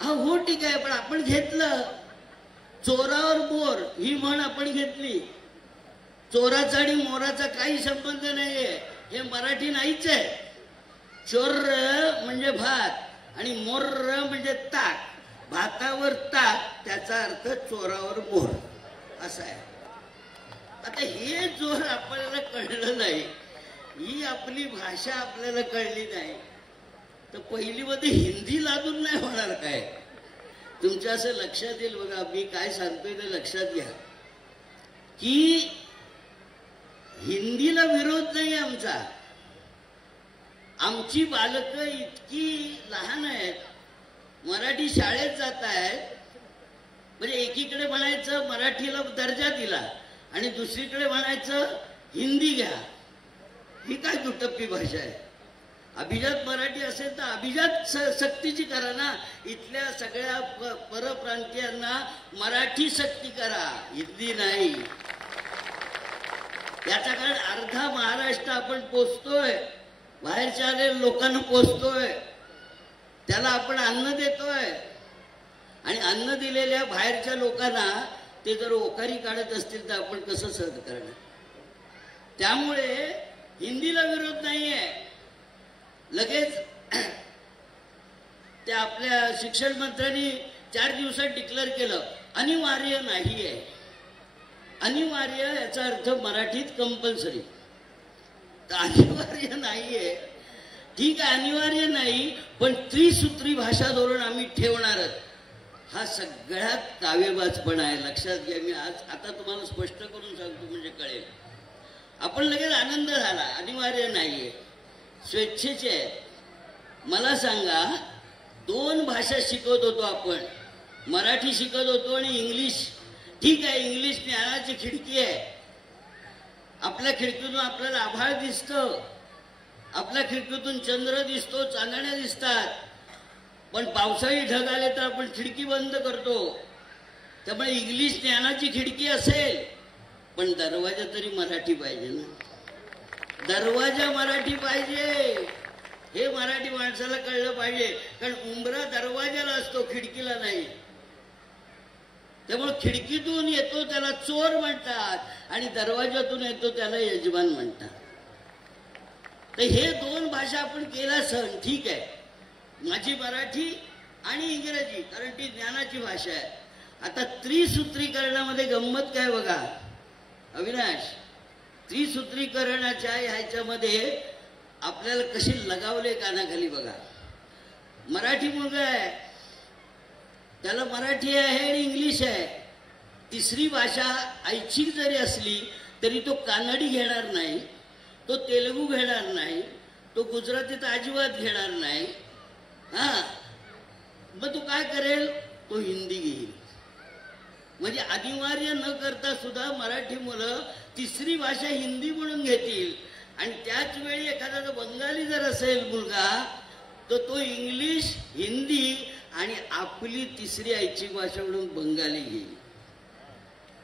हा हो ठीक आहे पण आपण घेतलं. चोरावर मोर ही म्हण आपण घेतली. चोराचा आणि मोराचा काही संबंध नाहीये. हे मराठी नाहीच आहे. चोर म्हणजे भात आणि मोर म्हणजे ताक. भातावर ताक त्याचा अर्थ चोरावर मोर असा आहे. आता हे जोर आपल्याला कळलं नाही, ही आपली भाषा आपल्याला कळली नाही तर पहिलीमध्ये हिंदी लादून नाही होणार काय. तुमच्या असं लक्षात येईल बघा मी काय सांगतोय ते लक्षात घ्या की हिंदीला विरोध नाही आमचा. आमची बालकं इतकी लहान आहेत, मराठी शाळेत जात आहेत. म्हणजे एकीकडे म्हणायचं मराठीला दर्जा दिला आणि दुसरीकडे म्हणायचं हिंदी घ्या. ही काय दुटप्पी भाषा आहे. अभिजात मराठी असेल तर अभिजात सक्तीची करा ना. इथल्या सगळ्या परप्रांतीयांना मराठी सक्ती करा, हिंदी नाही. याचा कारण अर्धा महाराष्ट्र आपण पोचतोय, बाहेरच्या आलेल्या लोकांना पोचतोय, त्याला आपण अन्न देतोय. आणि अन्न दिलेल्या बाहेरच्या लोकांना ते जर ओकारी काढत असतील तर आपण कसं सहन करणार. त्यामुळे हिंदीला विरोध नाहीये. लगेच त्या आपल्या शिक्षण मंत्र्यांनी 4 दिवसात डिक्लेअर केलं अनिवार्य नाहीये. अनिवार्य याचा अर्थ मराठीत कंपल्सरी. तर अनिवार्य नाहीये ठीक आहे, अनिवार्य नाही पण त्रिसूत्री भाषा धोरण आम्ही ठेवणारच. हा सगळ्यात काव्यबाजपणा आहे. लक्षात घ्या. मी आता तुम्हाला स्पष्ट करून सांगतो म्हणजे कळेल. आपण लगेच आनंद झाला. अनिवार्य नाहीये, स्वेच्छेचे आहे. मला सांगा 2 भाषा शिकवत होतो आपण. मराठी शिकत होतो आणि इंग्लिश. ठीक आहे इंग्लिश ज्ञानाची खिडकी आहे. आपल्या खिडकीतून आपल्याला आभाळ दिसतं, आपल्या खिडकीतून चंद्र दिसतो, चांदण्या दिसतात. पण पावसाळी ढग आले तर आपण खिडकी बंद करतो. त्यामुळे इंग्लिश ज्ञानाची खिडकी असेल पण दरवाजा तरी मराठी पाहिजे ना. दरवाजा मराठी पाहिजे. हे मराठी माणसाला कळलं पाहिजे. कारण उंबरा दरवाजाला असतो, खिडकीला नाही. त्यामुळे खिडकीतून येतो त्याला चोर म्हणतात आणि दरवाजातून येतो त्याला यजमान म्हणतात. तर हे 2 भाषा आपण केला सण ठीक आहे. माझी मराठी आणि इंग्रजी, कारण ती ज्ञानाची भाषा आहे. आता त्रिसूत्रीकरणामध्ये गंमत काय बघा अविनाश, त्रिसूत्रीकरणाच्या ह्याच्यामध्ये आपल्याला कशी लगावले कानाखाली बघा. मराठी मुलगा आहे, त्याला मराठी आहे आणि इंग्लिश आहे. तिसरी भाषा ऐच्छिक जरी असली तरी तो कानडी घेणार नाही, तो तेलुगू घेणार नाही, तो गुजरातीत अजिबात घेणार नाही. हा, मग तो काय करेल, तो हिंदी घेईल. म्हणजे अनिवार्य न करता सुद्धा मराठी मुलं तिसरी भाषा हिंदी म्हणून घेतील. आणि त्याच वेळी एखादा बंगाली जर असेल मुलगा, तर तो इंग्लिश, हिंदी आणि आपली तिसरी ऐच्छिक भाषा म्हणून बंगाली घेईल.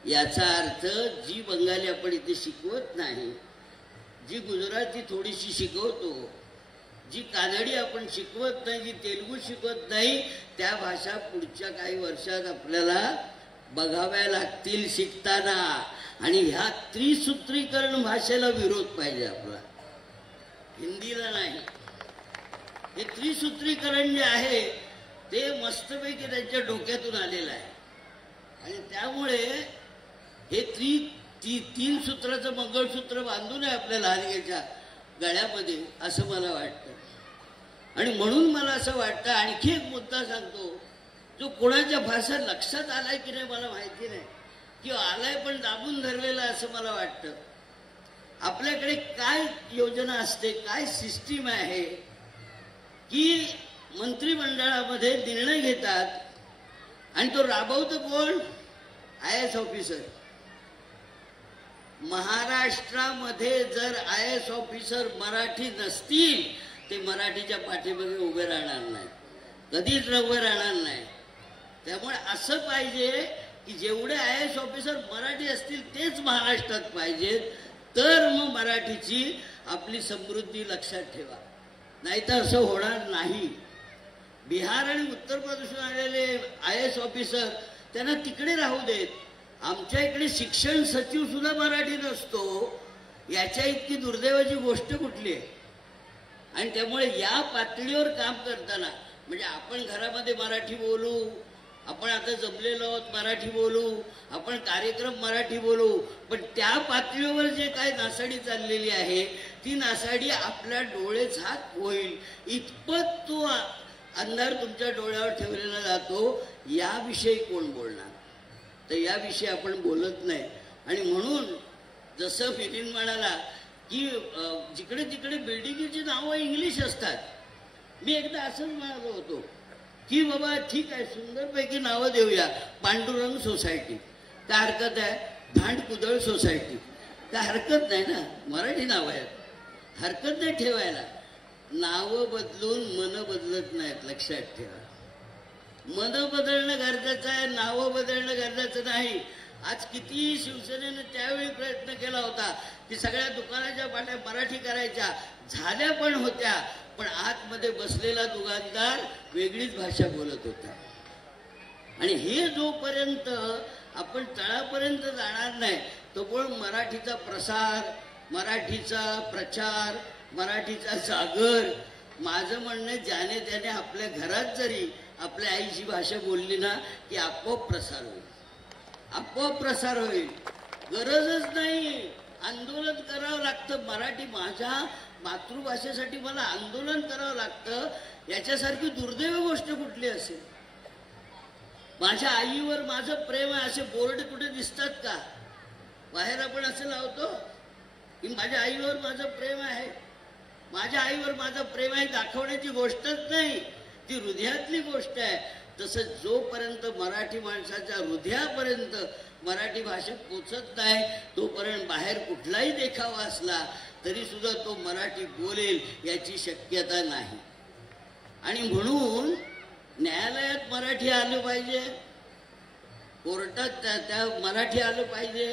याचा अर्थ जी बंगाली आपण इथे शिकवत नाही, जी गुजराती थोडीशी शिकवतो, जी कानडी आपण शिकवत नाही, जी तेलुगू शिकवत नाही, त्या भाषा पुढच्या काही वर्षात आपल्याला बघाव्या लागतील शिकताना. आणि ह्या त्रिसूत्रीकरण भाषेला विरोध पाहिजे आपला, हिंदीला नाही. हे त्रिसूत्रीकरण जे आहे ते मस्तपैकी त्यांच्या डोक्यातून आलेलं आहे. आणि त्यामुळे हे तीन सूत्राचं मंगळसूत्र बांधून आहे आपल्या लहानग्याच्या गळ्यामध्ये, असं मला वाटतं. आणि म्हणून मला असं वाटतं, आणखी एक मुद्दा सांगतो जो कोणाच्या भाषा लक्षात आलाय की नाही मला माहिती नाही, किंवा आलाय पण दाबून धरलेला असं मला वाटतं. आपल्याकडे काय योजना असते, काय सिस्टीम आहे की मंत्रिमंडळामध्ये निर्णय घेतात आणि तो राबवतं कोण, IAS ऑफिसर. महाराष्ट्रामध्ये जर IAS ऑफिसर मराठी नसतील ते मराठीच्या पाठीमागे उभे राहणार नाही, कधीच उभे राहणार नाही. त्यामुळे असं पाहिजे की जेवढे IAS ऑफिसर मराठी असतील तेच महाराष्ट्रात पाहिजेत, तर मग मराठीची आपली समृद्धी लक्षात ठेवा. नाही तर असं होणार नाही. बिहार आणि उत्तर प्रदेशून आलेले IAS ऑफिसर त्यांना तिकडे राहू देत. आमच्या इकडे शिक्षण सचिव सुद्धा मराठी नसतो, याच्या इतकी दुर्दैवाची गोष्ट कुठली आहे. आणि त्यामुळे या पातळीवर काम करताना म्हणजे आपण घरामध्ये मराठी बोलू, आपण आता जमलेलो आहोत मराठी बोलू, आपण कार्यक्रम मराठी बोलू, पण त्या पातळीवर जे काय नासाडी चाललेली आहे ती नासाडी आपल्या डोळे झाक होईल इतपत तो अंधार तुमच्या डोळ्यावर ठेवलेला जातो. याविषयी कोण बोलणार, तर याविषयी आपण बोलत नाही. आणि म्हणून जसं मिलिंद म्हणाला की जिकडे तिकडे बिल्डिंगची नावं इंग्लिश असतात, मी एकदा असंच म्हणालो होतो की बाबा ठीक आहे, सुंदरपैकी नावं देऊया. पांडुरंग सोसायटी काय हरकत आहे, भांडकुदळ सोसायटी काय हरकत नाही ना, मराठी नावं आहेत, हरकत नाही ठेवायला. नावं बदलून मन बदलत नाहीत, लक्षात ठेवा. मन बदलणं गरजेचं आहे, नावं बदलणं गरजेचं नाही. आज किती शिवसेनेने त्यावेळी प्रयत्न केला होता की सगळ्या दुकानाच्या पाट्या मराठी करायच्या, झाल्या पण होत्या, पण आतमध्ये बसलेला दुकानदार वेगळीच भाषा बोलत होता. आणि हे जोपर्यंत आपण तळापर्यंत जाणार नाही तोपर्यंत मराठीचा प्रसार, मराठीचा प्रचार, मराठीचा जागर, माझं म्हणणं ज्याने त्याने आपल्या घरात जरी आपल्या आईची भाषा बोलली ना की आपोआप प्रसार होईल, आपोआप प्रसार होईल. गरजच नाही, आंदोलन करावं लागतं. मराठी माझ्या मातृभाषेसाठी मला आंदोलन करावं लागतं, याच्यासारखी दुर्दैव गोष्ट कुठली असेल. माझ्या आईवर माझं प्रेम आहे असे बोर्ड कुठे दिसतात का? बाहेर आपण असं लावतो की माझ्या आईवर माझं प्रेम आहे, माझ्या आईवर माझं प्रेम आहे दाखवण्याची गोष्टच नाही, ती हृदयातली गोष्ट आहे. तसं जोपर्यंत मराठी माणसाच्या हृदयापर्यंत मराठी भाषा पोचत नाही तोपर्यंत बाहेर कुठलाही देखावा असला तरी सुद्धा तो मराठी बोलेल याची शक्यता नाही. आणि म्हणून न्यायालयात मराठी आलं पाहिजे, कोर्टात त्या मराठी आलं पाहिजे,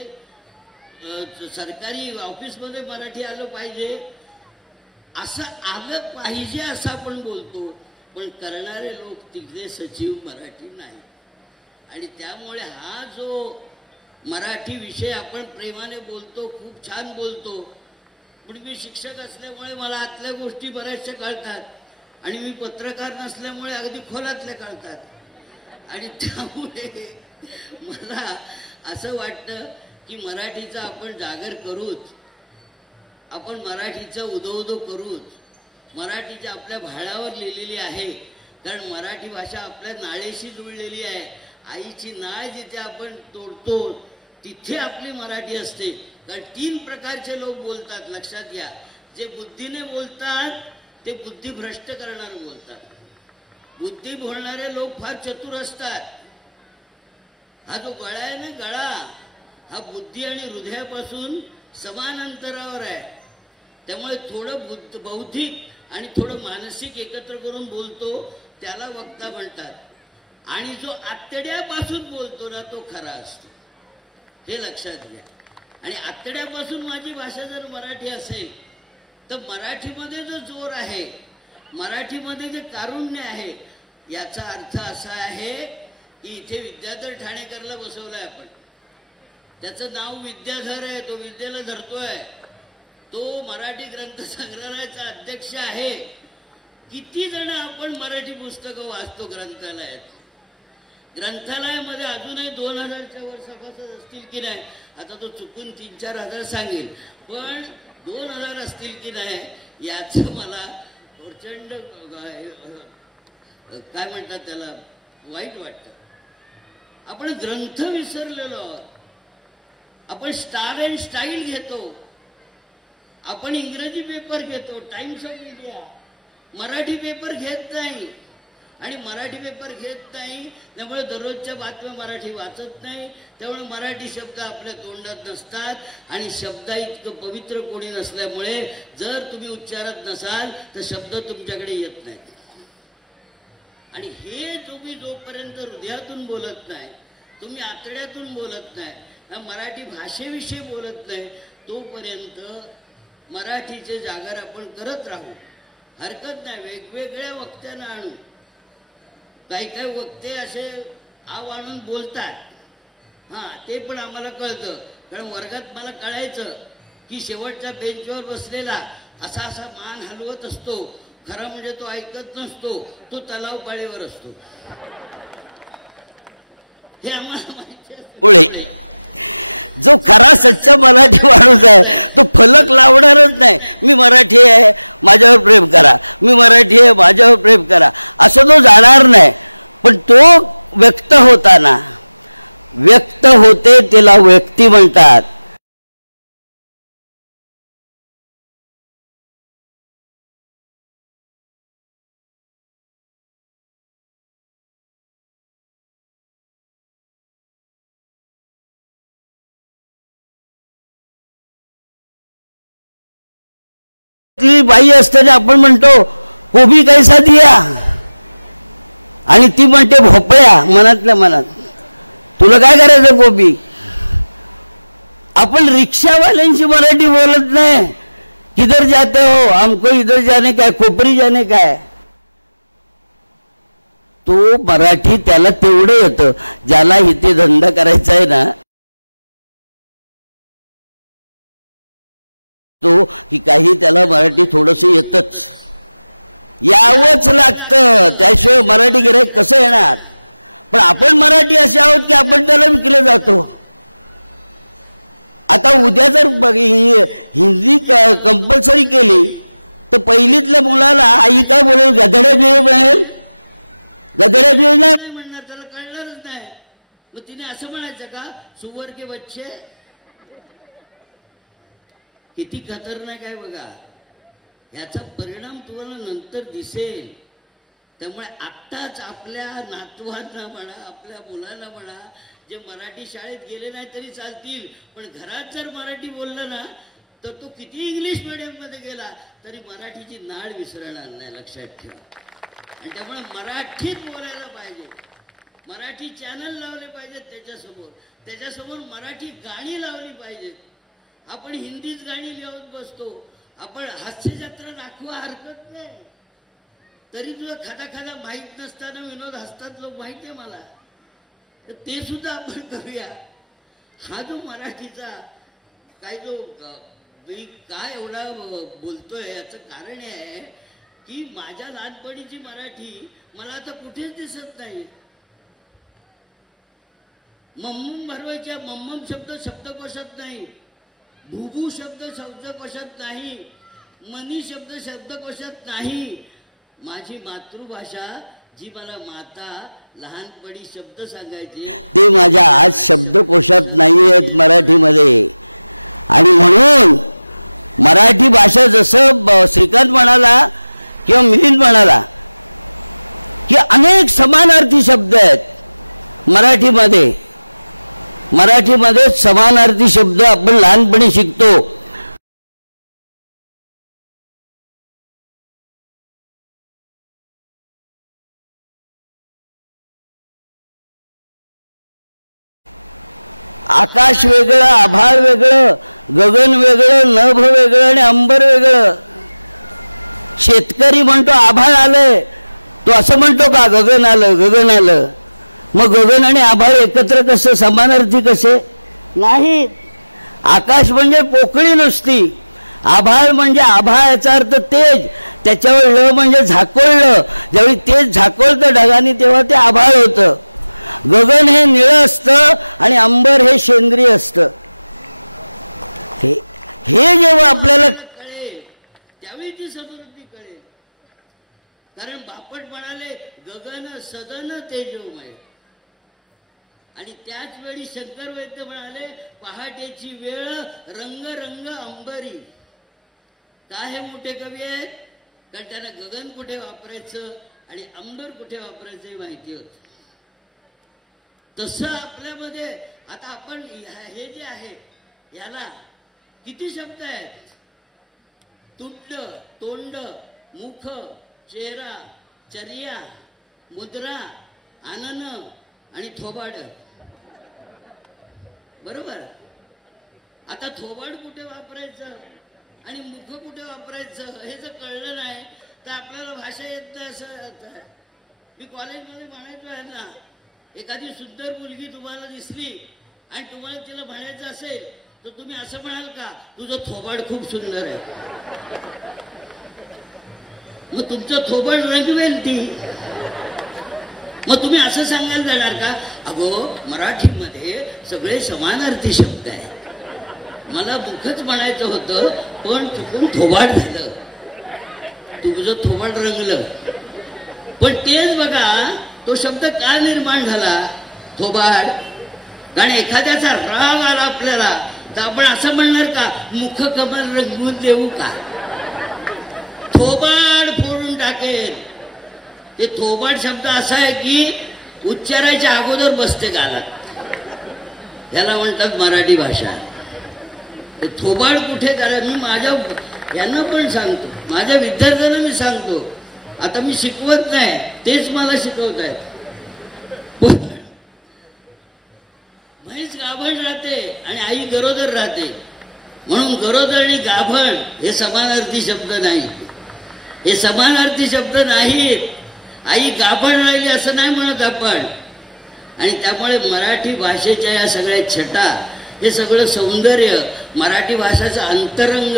सरकारी ऑफिसमध्ये मराठी आलं पाहिजे. असं आलं पाहिजे असं आपण बोलतो, पण करणारे लोक तिथले सचिव मराठी नाही. आणि त्यामुळे हा जो मराठी विषय आपण प्रेमाने बोलतो, खूप छान बोलतो, पण मी शिक्षक असल्यामुळे मला आतल्या गोष्टी बऱ्याचशा कळतात. आणि मी पत्रकार नसल्यामुळे अगदी खोलातल्या कळतात. आणि त्यामुळे मला असं वाटतं की मराठीचा आपण जागर करूच, आपण मराठीचं उदो करूच. मराठीची आपल्या भाळावर लिहिलेली आहे, कारण मराठी भाषा आपल्या नाळेशी जुळलेली आहे. आईची नाळ जिथे आपण तोडतो तिथे आपली मराठी असते. कारण 3 प्रकारचे लोक बोलतात, लक्षात घ्या. जे बुद्धीने बोलतात ते बुद्धिभ्रष्ट करणारे बोलतात. बुद्धी बोलणारे लोक फार चतुर असतात. हा जो गळा आहे ना, गळा हा बुद्धी आणि हृदयापासून समान अंतरावर आहे. त्यामुळे थोडं बौद्धिक आणि थोडं मानसिक एकत्र करून बोलतो त्याला वक्ता म्हणतात. आणि जो आतड्यापासून बोलतो ना तो खरा असतो, हे लक्षात घ्या. आणि आतड्यापासून माझी भाषा जर मराठी असेल तर मराठीमध्ये जो जोर आहे, मराठीमध्ये जे कारुण्य आहे, याचा अर्थ असा आहे की इथे विद्याधर ठाणेकरला बसवलाय आपण. त्याचं नाव विद्याधर आहे, तो विद्येला धरतोय. तो मराठी ग्रंथ संग्रहालयाचा अध्यक्ष आहे. किती जण आपण मराठी पुस्तकं वाचतो ग्रंथालयात. ग्रंथालयामध्ये अजूनही 2000च्या वर सभासद असतील की नाही, आता तो चुकून 3-4 हजार सांगेल, पण 2000 असतील की नाही याचं मला प्रचंड काय म्हणतात त्याला वाईट वाटतं. आपण ग्रंथ विसरलेलो आहोत. आपण स्टार अँड स्टाईल घेतो, आपण इंग्रजी पेपर घेतो, times of India. Marathi paper घेत नाही. आणि मराठी पेपर घेत नाही त्यामुळे दररोजच्या बातम्या मराठी वाचत नाही. त्यामुळे मराठी शब्द आपल्या तोंडात नसतात. आणि शब्द इतकं पवित्र कोणी नसल्यामुळे जर तुम्ही उच्चारत नसाल तर शब्द तुमच्याकडे येत नाहीत. आणि हे तुम्ही जोपर्यंत हृदयातून बोलत नाही, तुम्ही आतड्यातून बोलत नाही, मराठी भाषेविषयी बोलत नाही, तोपर्यंत मराठीचे जागर आपण करत राहू. हरकत नाही, वेगवेगळ्या वक्त्यांना आणू. काही वक्ते असे आव आणून बोलतात, हां ते पण आम्हाला कळतं. कारण वर्गात मला कळायचं की शेवटच्या बेंचवर बसलेला असा असा मान हलवत असतो, खरं म्हणजे तो ऐकत नसतो, तो तलाव पाळीवर असतो. हे आम्हाला माहिती आहे. जो खरा सच्चा मराठी माणूस आहे तो फलक लावणारच नाही. मी मराठी आहे माझ्यावर प्रेम करा, मी मराठी आहे माझ्यावर प्रेम करा, असं तो जाणार नाही. पण तो व्यक्त होताना व्यक्त होते त्याला व्यक्ती म्हणतात. बाई असताना आपण म्हणतो कोबी कैसा दिया, आणि ती म्हणते भोपळ्या मनातल्या मनात. तुला काय करायचं कोबी. आपण रिक्षावाल्यांची मराठी बोलत नाही. किधर जाते हो, हमको इधर जाने काय, खोपरी जाने काय. तो मराठी त्याला तेवढं येतं. ज्याला इथे धंदा करायचा आहे ना तो की काही त्याला मराठी थोडस येतच, यावंच लागतं, त्याशिवाय मराठी गिऱ्हाईक कसं येणार. पण आपण मराठी असे आहोत की आपण त्याला विकले जातो. आता उद्या जर हिंदी कंपल्सरी केली तर पहिलीतल्या मुलाला आई काय बोलेल, गधड्या बिळ मिळेल, गधड्या बिळ नाही म्हणणार, त्याला कळणारच नाही. मग तिने असं म्हणायचं का सुवर के बच्चे. किती खतरनाक आहे बघा. याचा परिणाम तुम्हाला नंतर दिसेल. त्यामुळे आत्ताच आपल्या नातवांना म्हणा, आपल्या मुलांना म्हणा, जे मराठी शाळेत गेले नाही तरी चालतील, पण घरात जर मराठी बोललं ना तर तो किती इंग्लिश मीडियममध्ये गेला तरी मराठीची नाळ विसरणार नाही, लक्षात ठेवा. आणि त्यामुळे मराठीत बोलायला पाहिजे. मराठी चॅनल लावले पाहिजेत त्याच्यासमोर मराठी गाणी लावली पाहिजेत. आपण हिंदीच गाणी लिहून बसतो. आपण हास्य जत्रा दाखवा, हरकत नाही. तरी तुला खादा माहीत नसताना विनोद हसतात लोक, माहिती आहे मला. तर ते सुद्धा आपण करूया. हा जो मराठीचा काय जो मी काय एवढा बोलतोय याचं कारण हे आहे की माझ्या लहानपणीची मराठी मला आता कुठेच दिसत नाही. मम्मम भरवायच्या मम्मम शब्द शब्दकोशात नाही, भूभू शब्द शब्दकोशात नाही, मनी शब्द शब्दकोशात नाही. माझी मातृभाषा जी मला माता लहानपणी शब्द सांगायची ते माझ्या आज शब्दकोशात नाही आहेत मराठीमध्ये. आणि म्हणून मराठी भाषा जसं श्रीकांत म्हणाला किंवा मिलिंद म्हणाला की अनेक समानार्थी शब्द आहेत मराठीमध्ये. मराठीमध्ये समानार्थी शब्द आपण लहानपणी शिकतो. आकाश वेगळं, आभाळ वेगळं, गगन वेगळं, नभ वेगळं आणि अंबर वेगळं. शेतकरी म्हणतो आभाळ आलंय, तो असं म्हणतो का गगन आलं गगन आलं? मग गगन आणि आभाळ एकत्र कसं, समानार्थी कसे नाही. आकाश म्हणजे पोकळी नुसती, आभाळ म्हणजे आभाळ याचा अर्थ तेज, त्याच्यावर ल म्हणजे झाकोळलं, ज्यावेळी तेज झाकोळतं ढगाने तेव्हा ते आभाळ होतं. गगन हे निळं असतं आणि अंबर हे सेंद्रिय असतं. हे जेव्हा आपल्याला कळेल त्यावेळी ती समृद्धी कळेल. कारण बापट म्हणाले गगन सदन तेजोमय, आणि त्याच वेळी शंकर वैद्य म्हणाले पहाटेची वेळ रंग रंग अंबरी. का हे मोठे कवी आहेत? कारण त्यांना गगन कुठे वापरायचं आणि अंबर कुठे वापरायचं हे माहिती होतं. तसं आपल्यामध्ये आता आपण हे जे आहे याला किती शब्द आहेत? तुंड, तोंड, मुख, चेहरा, चर्या, मुद्रा, आनन आणि थोबाड. बरोबर. आता थोबाड कुठे वापरायचं आणि मुख कुठे वापरायचं हे जर कळलं नाही तर आपल्याला भाषा येत नाही असं. मी कॉलेजमध्ये म्हणायचो आहे ना, एखादी सुंदर मुलगी तुम्हाला दिसली आणि तुम्हाला तिला म्हणायचं असेल तर तुम्ही असं म्हणाल का तुझं थोबाड खूप सुंदर आहे? मग तुमचं थोबाड रंगवेल ती. मग तुम्ही असं सांगायला जाणार का अगो मराठीमध्ये सगळे समानार्थी शब्द आहेत, मला मुखच म्हणायचं होतं पण चुकून थोबाड झालं, तुझं थोबाड रंगलं. पण तेच बघा तो शब्द का निर्माण झाला थोबाड? कारण एखाद्याचा राग आला आपल्याला तर आपण असं म्हणणार का मुख कमल रंगवून देऊ का? थोबाड फोडून टाकेल. ते थोबाड शब्द असा आहे की उच्चारायच्या अगोदर बसते गालात. याला म्हणतात मराठी भाषा. ते थोबाड कुठे करा? मी माझ्या यांना पण सांगतो, माझ्या विद्यार्थ्यांना मी सांगतो. आता मी शिकवत नाही, तेच मला शिकवत आहेत. म्हैस गाभण राहते आणि आई गरोदर राहते, म्हणून गरोदर आणि गाभण हे समानार्थी शब्द नाही. हे समानार्थी शब्द नाहीत. आई गाभण राहिली असं नाही म्हणत आपण. आणि त्यामुळे मराठी भाषेच्या या सगळ्या छटा, हे सगळं सौंदर्य, मराठी भाषेचं अंतरंग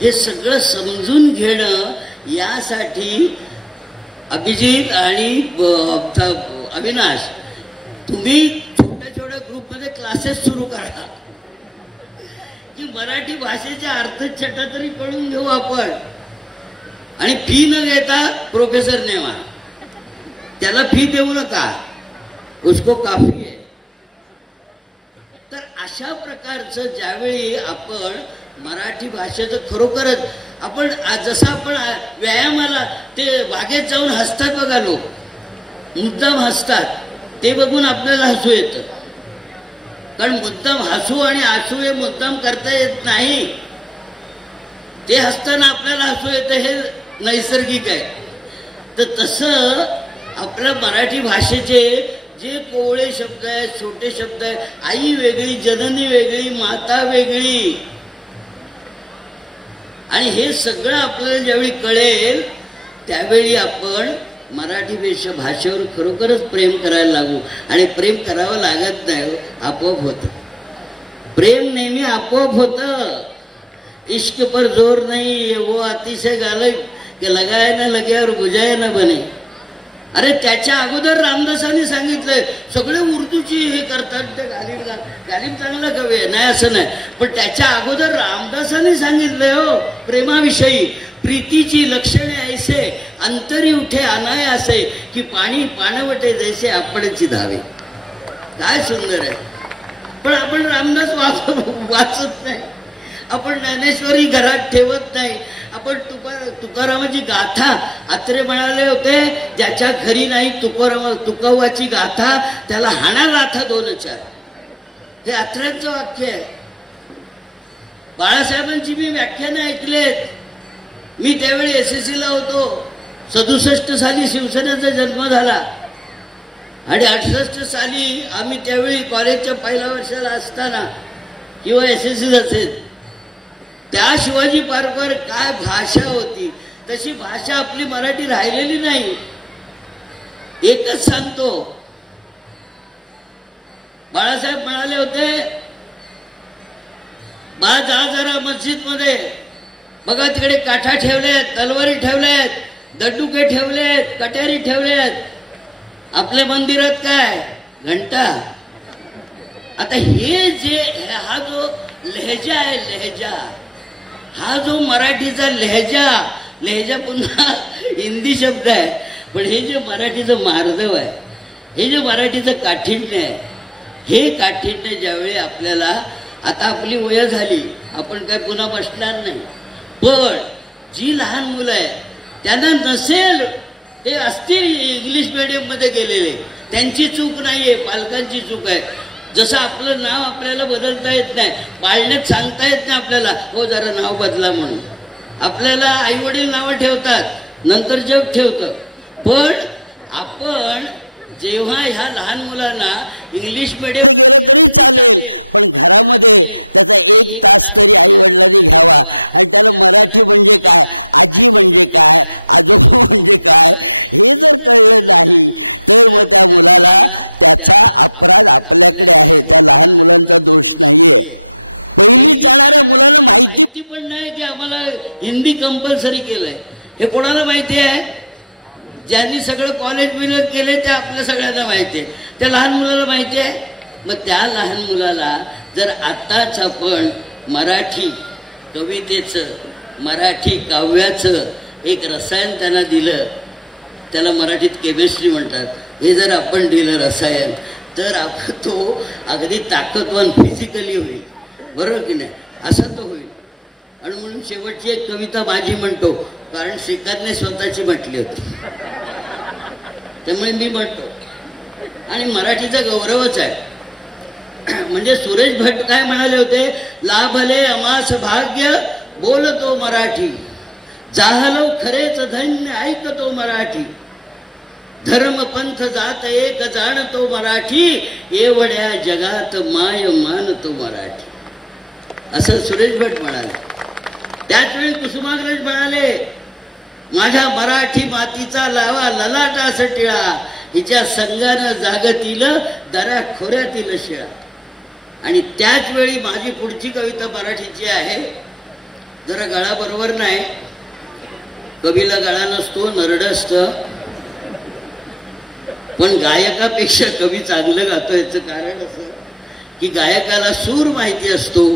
हे सगळं समजून घेणं यासाठी अभिजित आणि अविनाश तुम्ही छोट्या छोट्या ग्रुपमध्ये क्लासेस सुरू करा की मराठी भाषेच्या अर्थछटा तरी कळून घेऊ आपण. आणि फी न घेता प्रोफेसर नेमा, त्याला फी देऊ नका, उसको काफी आहे. तर अशा प्रकारचं ज्यावेळी आपण मराठी भाषेचं खरोखरच आपण जसं आपण व्यायामाला ते बागेत जाऊन हसतात बघा लोक, मुद्दाम हसतात, ते बघून आपल्याला हसू येतं. कारण मुद्दाम हसू आणि आसू हे मुद्दाम करता येत नाही. ते हसताना आपल्याला हसू येतं हे नैसर्गिक आहे. तर तसं आपल्या मराठी भाषेचे जे कोवळे शब्द आहेत, छोटे शब्द आहेत, आई वेगळी, जननी वेगळी, माता वेगळी, आणि हे सगळं आपल्याला ज्यावेळी कळेल त्यावेळी आपण मराठी भाषेवर खरोखरच प्रेम करायला लागू. आणि प्रेम करावं लागत नाही, आपोआप होतं. प्रेम नेहमी आपोआप होतं. इश्क पर जोर नाही, वो अतिशय गालिब की लगाय ना लगे और बुझाय ना बने. अरे त्याच्या अगोदर रामदासांनी सांगितलंय. सगळे उर्दूची हे करतात, ते गालिब चांगला कवी आहे, नाही असं नाही, पण त्याच्या अगोदर रामदासांनी सांगितलंय हो प्रेमाविषयी. प्रीतीची लक्षणे ऐसे अंतरी उठे अनाय असे की पाणी पाणवटे जैसे आपणची धावे. काय सुंदर आहे. पण आपण रामदास वाचत नाही, आपण ज्ञानेश्वरी घरात ठेवत नाही. आपण तुकारामाची गाथा, अत्रे म्हणाले होते ज्याच्या घरी नाही तुकोबाची गाथा त्याला हाणा गाथा 2-4. हे अत्र्यांचं वाक्य आहे. बाळासाहेबांची मी व्याख्यानं ऐकलेत. मी त्यावेळी SSC ला होतो. 67 साली शिवसेनेचा जन्म झाला आणि 68 साली आम्ही त्यावेळी कॉलेजच्या पहिल्या वर्षाला असताना किंवा SSC असेल, त्या शिवाजी पार्कवर काय भाषा होती, तशी भाषा आपली मराठी राहिलेली नाही. एकच सांगतो, बाळासाहेब म्हणाले होते बा जा जरा मस्जिद मध्ये बघा, तिकडे काठा ठेवल्यात, तलवारी ठेवल्यात, दंडुके ठेवलेत, कट्यारी ठेवल्यात. आपल्या मंदिरात काय घंटा. आता हे जे हा जो लहेजा आहे, लहेजा हा जो मराठीचा लहेजा पुन्हा हिंदी शब्द आहे, पण हे जे मराठीचं मार्दव आहे, हे जे मराठीचं काठिण्य आहे, हे काठिण्य ज्यावेळी आपल्याला, आता आपली वय झाली, आपण काय पुन्हा बसणार नाही, पण जी लहान मुलं आहे त्यांना नसेल, ते असतील इंग्लिश मीडियममध्ये गेलेले, त्यांची चूक नाहीये, पालकांची चूक आहे. जसं आपलं नाव आपल्याला बदलता येत नाही, पाळण्यात सांगता येत नाही आपल्याला हो जरा नाव बदला म्हणून. आपल्याला आईवडील नावं ठेवतात, नंतर जग ठेवतं. पण आपण जेव्हा ह्या लहान मुलांना इंग्लिश मीडियम गेलं तरी चालेल, पण घरामध्ये त्याचा 1 तास तरी आई वडिलांनी घ्यावा आणि त्याला मराठी म्हणजे काय, आजी म्हणजे काय, आजोबा म्हणजे काय हे जर कळलं नाही तर मग त्या मुलाला त्याचा अपराध आपल्याकडे आहे. त्या लहान मुलांचा दोष नाहीये. पहिलीच जाणाऱ्या मुलाला माहिती पण नाही की आम्हाला हिंदी कंपल्सरी केलंय. हे कोणाला माहिती आहे? ज्यांनी सगळं कॉलेज बिलेज केले ते आपल्या सगळ्यांना माहिती आहे. त्या लहान मुलाला माहिती आहे. मग त्या लहान मुलाला जर आताच आपण मराठी कवितेचं, मराठी काव्याचं एक रसायन त्यांना दिलं, त्याला मराठीत केमिस्ट्री म्हणतात, हे जर आपण दिलं रसायन, तर आपण तो अगदी ताकदवान फिजिकली होईल. बरोबर की नाही? असं तो होईल. आणि म्हणून शेवटची एक कविता माझी म्हणतो, कारण श्रीकांतने स्वतःची म्हटली होती, त्यामुळे मी म्हणतो. आणि मराठीचा गौरवच आहे. म्हणजे सुरेश भट काय म्हणाले होते, लाभले अमास भाग्य बोलतो मराठी, जाहलो खरेच धन्य ऐकतो मराठी, धर्म पंथ जात एक जाणतो मराठी, एवढ्या जगात माय मानतो मराठी. असं सुरेश भट म्हणाले. त्याचवेळी कुसुमाग्रज म्हणाले, माझ्या मराठी मातीचा लावा ललाटास टिळा, हिच्या संगानं जागतील दऱ्या खोऱ्यातील शिळा. आणि त्याच वेळी माझी पुढची कविता मराठीची आहे. जरा गळा बरोबर नाही, कवीला गळा नसतो, नरड असतं, पण गायकापेक्षा कवी चांगलं गातो. याचं कारण असं की गायकाला सूर माहिती असतो,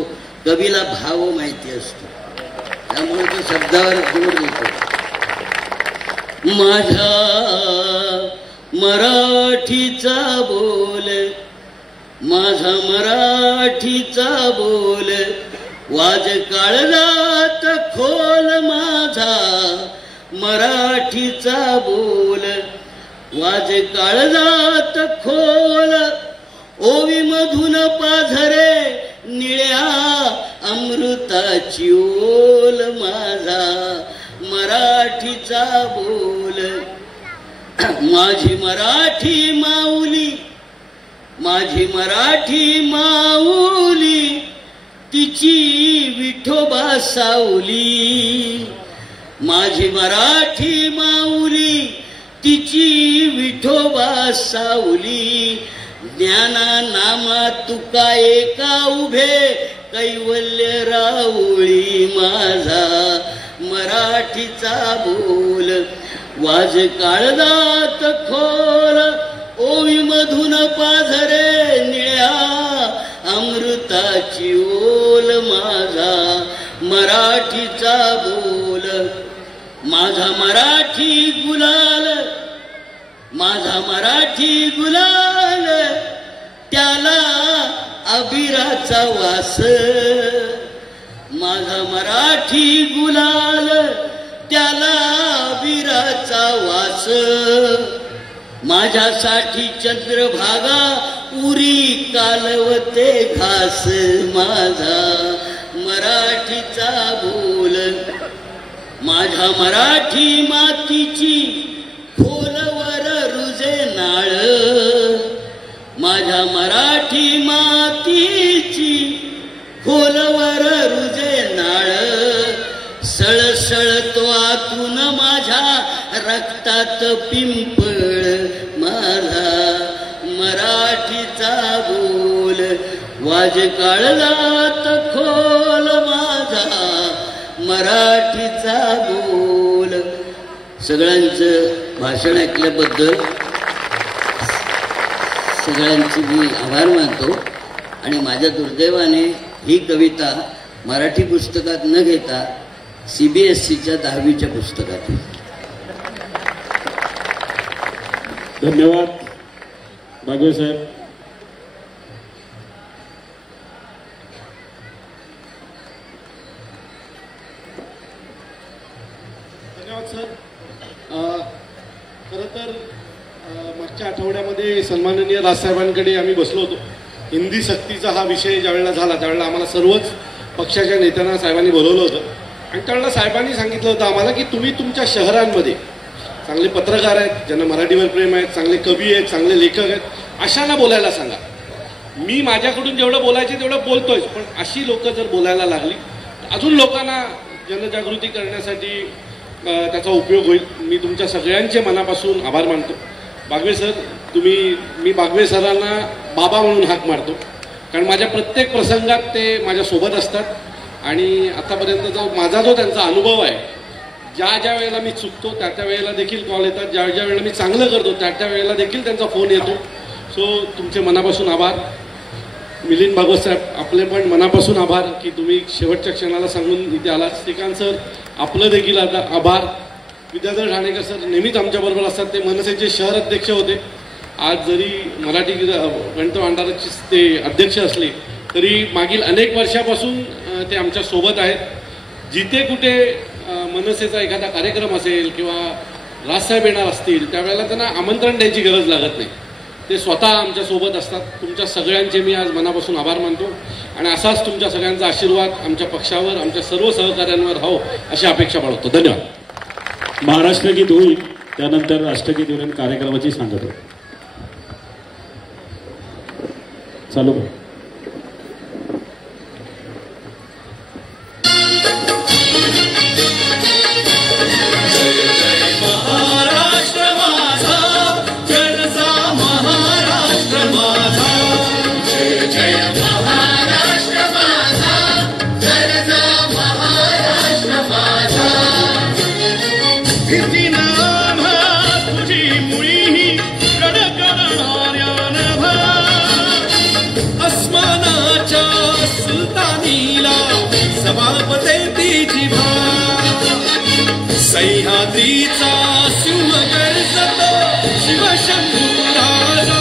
कवीला भाव माहिती असतो, त्यामुळे तो शब्दावर जोर देतो. माझ्या मराठीचा बोल, माझा मराठीचा बोल, वाज काळजात खोल, माझा मराठीचा बोल, वाज काळजात खोल, ओवी मधून पाझरे निळ्या अमृताची ओल, माझा मराठीचा बोल. माझी मराठी माऊली, माझी मराठी माऊली, तिची विठोबा सावली, माझी मराठी माऊली, तिची विठोबा सावली. ज्ञाना नामा तुका एका उभे कैवल्य राऊळी, माझा मराठीचा बोल वाज काळजात खोल ओवी मधून पाझरे निळ्या अमृताची ओल माझा मराठीचा बोल माझा मराठी गुलाल माझा मराठी गुलाल त्याला अबिराचा वास माझा मराठी गुलाल त्याला अबिराचा वास माझ्यासाठी चंद्रभागा उरी कालवते घास माझा मराठीचा बोल माझ्या मराठी मातीची खोलवर रुजे नाळ माझ्या मराठी मातीची खोलवर रुजे नाळ सळसळतो आतून माझ्या रक्तात पिंपळ माझा मराठीचा बोल वाज काळजात खोल माझा मराठीचा बोल. सगळ्यांचं भाषण ऐकल्याबद्दल सगळ्यांचे मी आभार मानतो आणि माझ्या दुर्दैवाने ही कविता मराठी पुस्तकात न घेता CBSEच्या 10वीच्या पुस्तकात. धन्यवाद बागवे साहेब. धन्यवाद सर. खरं तर मागच्या आठवड्यामध्ये सन्माननीय राजसाहेबांकडे आम्ही बसलो होतो. हिंदी सक्तीचा हा विषय ज्यावेळेला झाला त्यावेळेला आम्हाला सर्वच पक्षाच्या नेत्यांना साहेबांनी बोलवलं होतं आणि त्यावेळेला साहेबांनी सांगितलं होतं आम्हाला की तुम्ही तुमच्या शहरांमध्ये चांगले पत्रकार आहेत, ज्यांना मराठीवर प्रेम आहेत, चांगले कवी आहेत, चांगले लेखक आहेत, अशांना बोलायला सांगा. मी माझ्याकडून जेवढं बोलायचे तेवढं बोलतोय, पण अशी लोक जर बोलायला लागली अजून लोकांना जनजागृती करण्यासाठी त्याचा उपयोग होईल. मी तुमच्या सगळ्यांचे मनापासून आभार मानतो. बागवे सर मी बागवे सरांना बाबा म्हणून हाक मारतो, कारण माझ्या प्रत्येक प्रसंगात ते माझ्यासोबत असतात आणि आतापर्यंत माझा जो त्यांचा अनुभव आहे, ज्या वेळेला मी चुकतो त्या वेळेला देखील कॉल येतात, ज्या वेळेला मी चांगलं करतो त्या वेळेला देखील त्यांचा फोन येतो. सो तुमचे मनापासून आभार. मिलिंद भागवत साहेब आपले पण मनापासून आभार की तुम्ही शेवटच्या क्षणाला सांगून इथे आलात. श्रीकांत सर आपलं देखील आता आभार. विद्याधर ठाणेकर सर नेहमीच आमच्याबरोबर असतात, ते मनसेचे शहर अध्यक्ष होते. आज जरी मराठी गणित भांडाराचे ते अध्यक्ष असले तरी मागील अनेक वर्षापासून ते आमच्या सोबत आहेत. जिथे कुठे मनसेचा एखादा कार्यक्रम असेल किंवा राजसाहेब येणार असतील त्यावेळेला त्यांना आमंत्रण द्यायची गरज लागत नाही, ते स्वतः आमच्यासोबत असतात. तुमच्या सगळ्यांचे मी आज मनापासून आभार मानतो आणि असाच तुमच्या सगळ्यांचा आशीर्वाद आमच्या पक्षावर आमच्या सर्व सहकाऱ्यांवर राहो अशी अपेक्षा बाळगतो. धन्यवाद. महाराष्ट्रगीत होईल, त्यानंतर राष्ट्रगीत होईल, कार्यक्रमाची सांगतो चालू. सह्याद्रीचा सिंह गरजतो शिवशंभू राजा.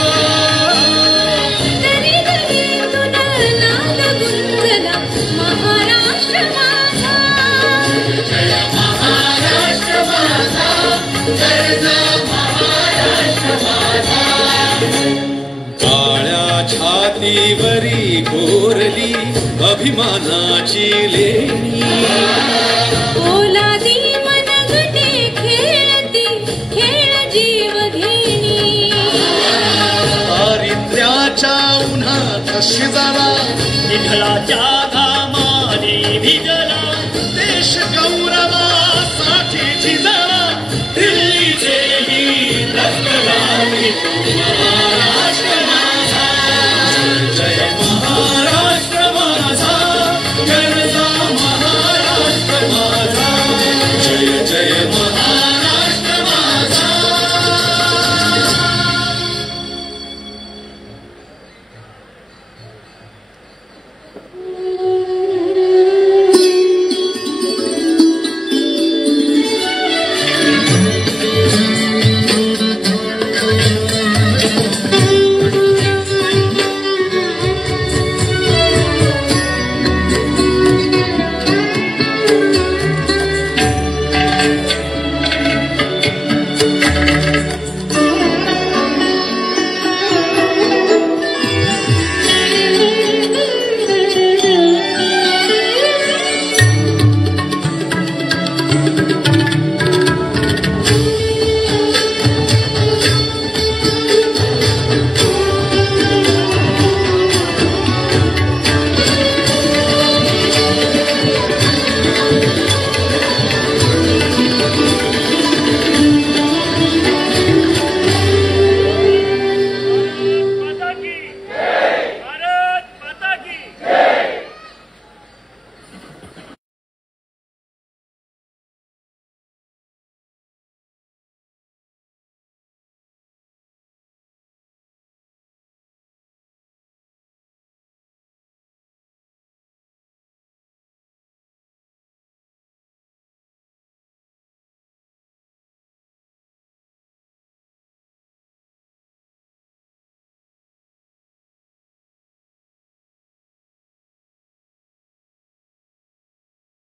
तरी तरी तुला नाद गुंजला महाराष्ट्र माझा. जय महाराष्ट्र माझा, गरजा महाराष्ट्र माझा. काळ्या छातीवरी कोरली अभिमानाची लेणी. ओलादी शिजाला विठ्ठलाच्या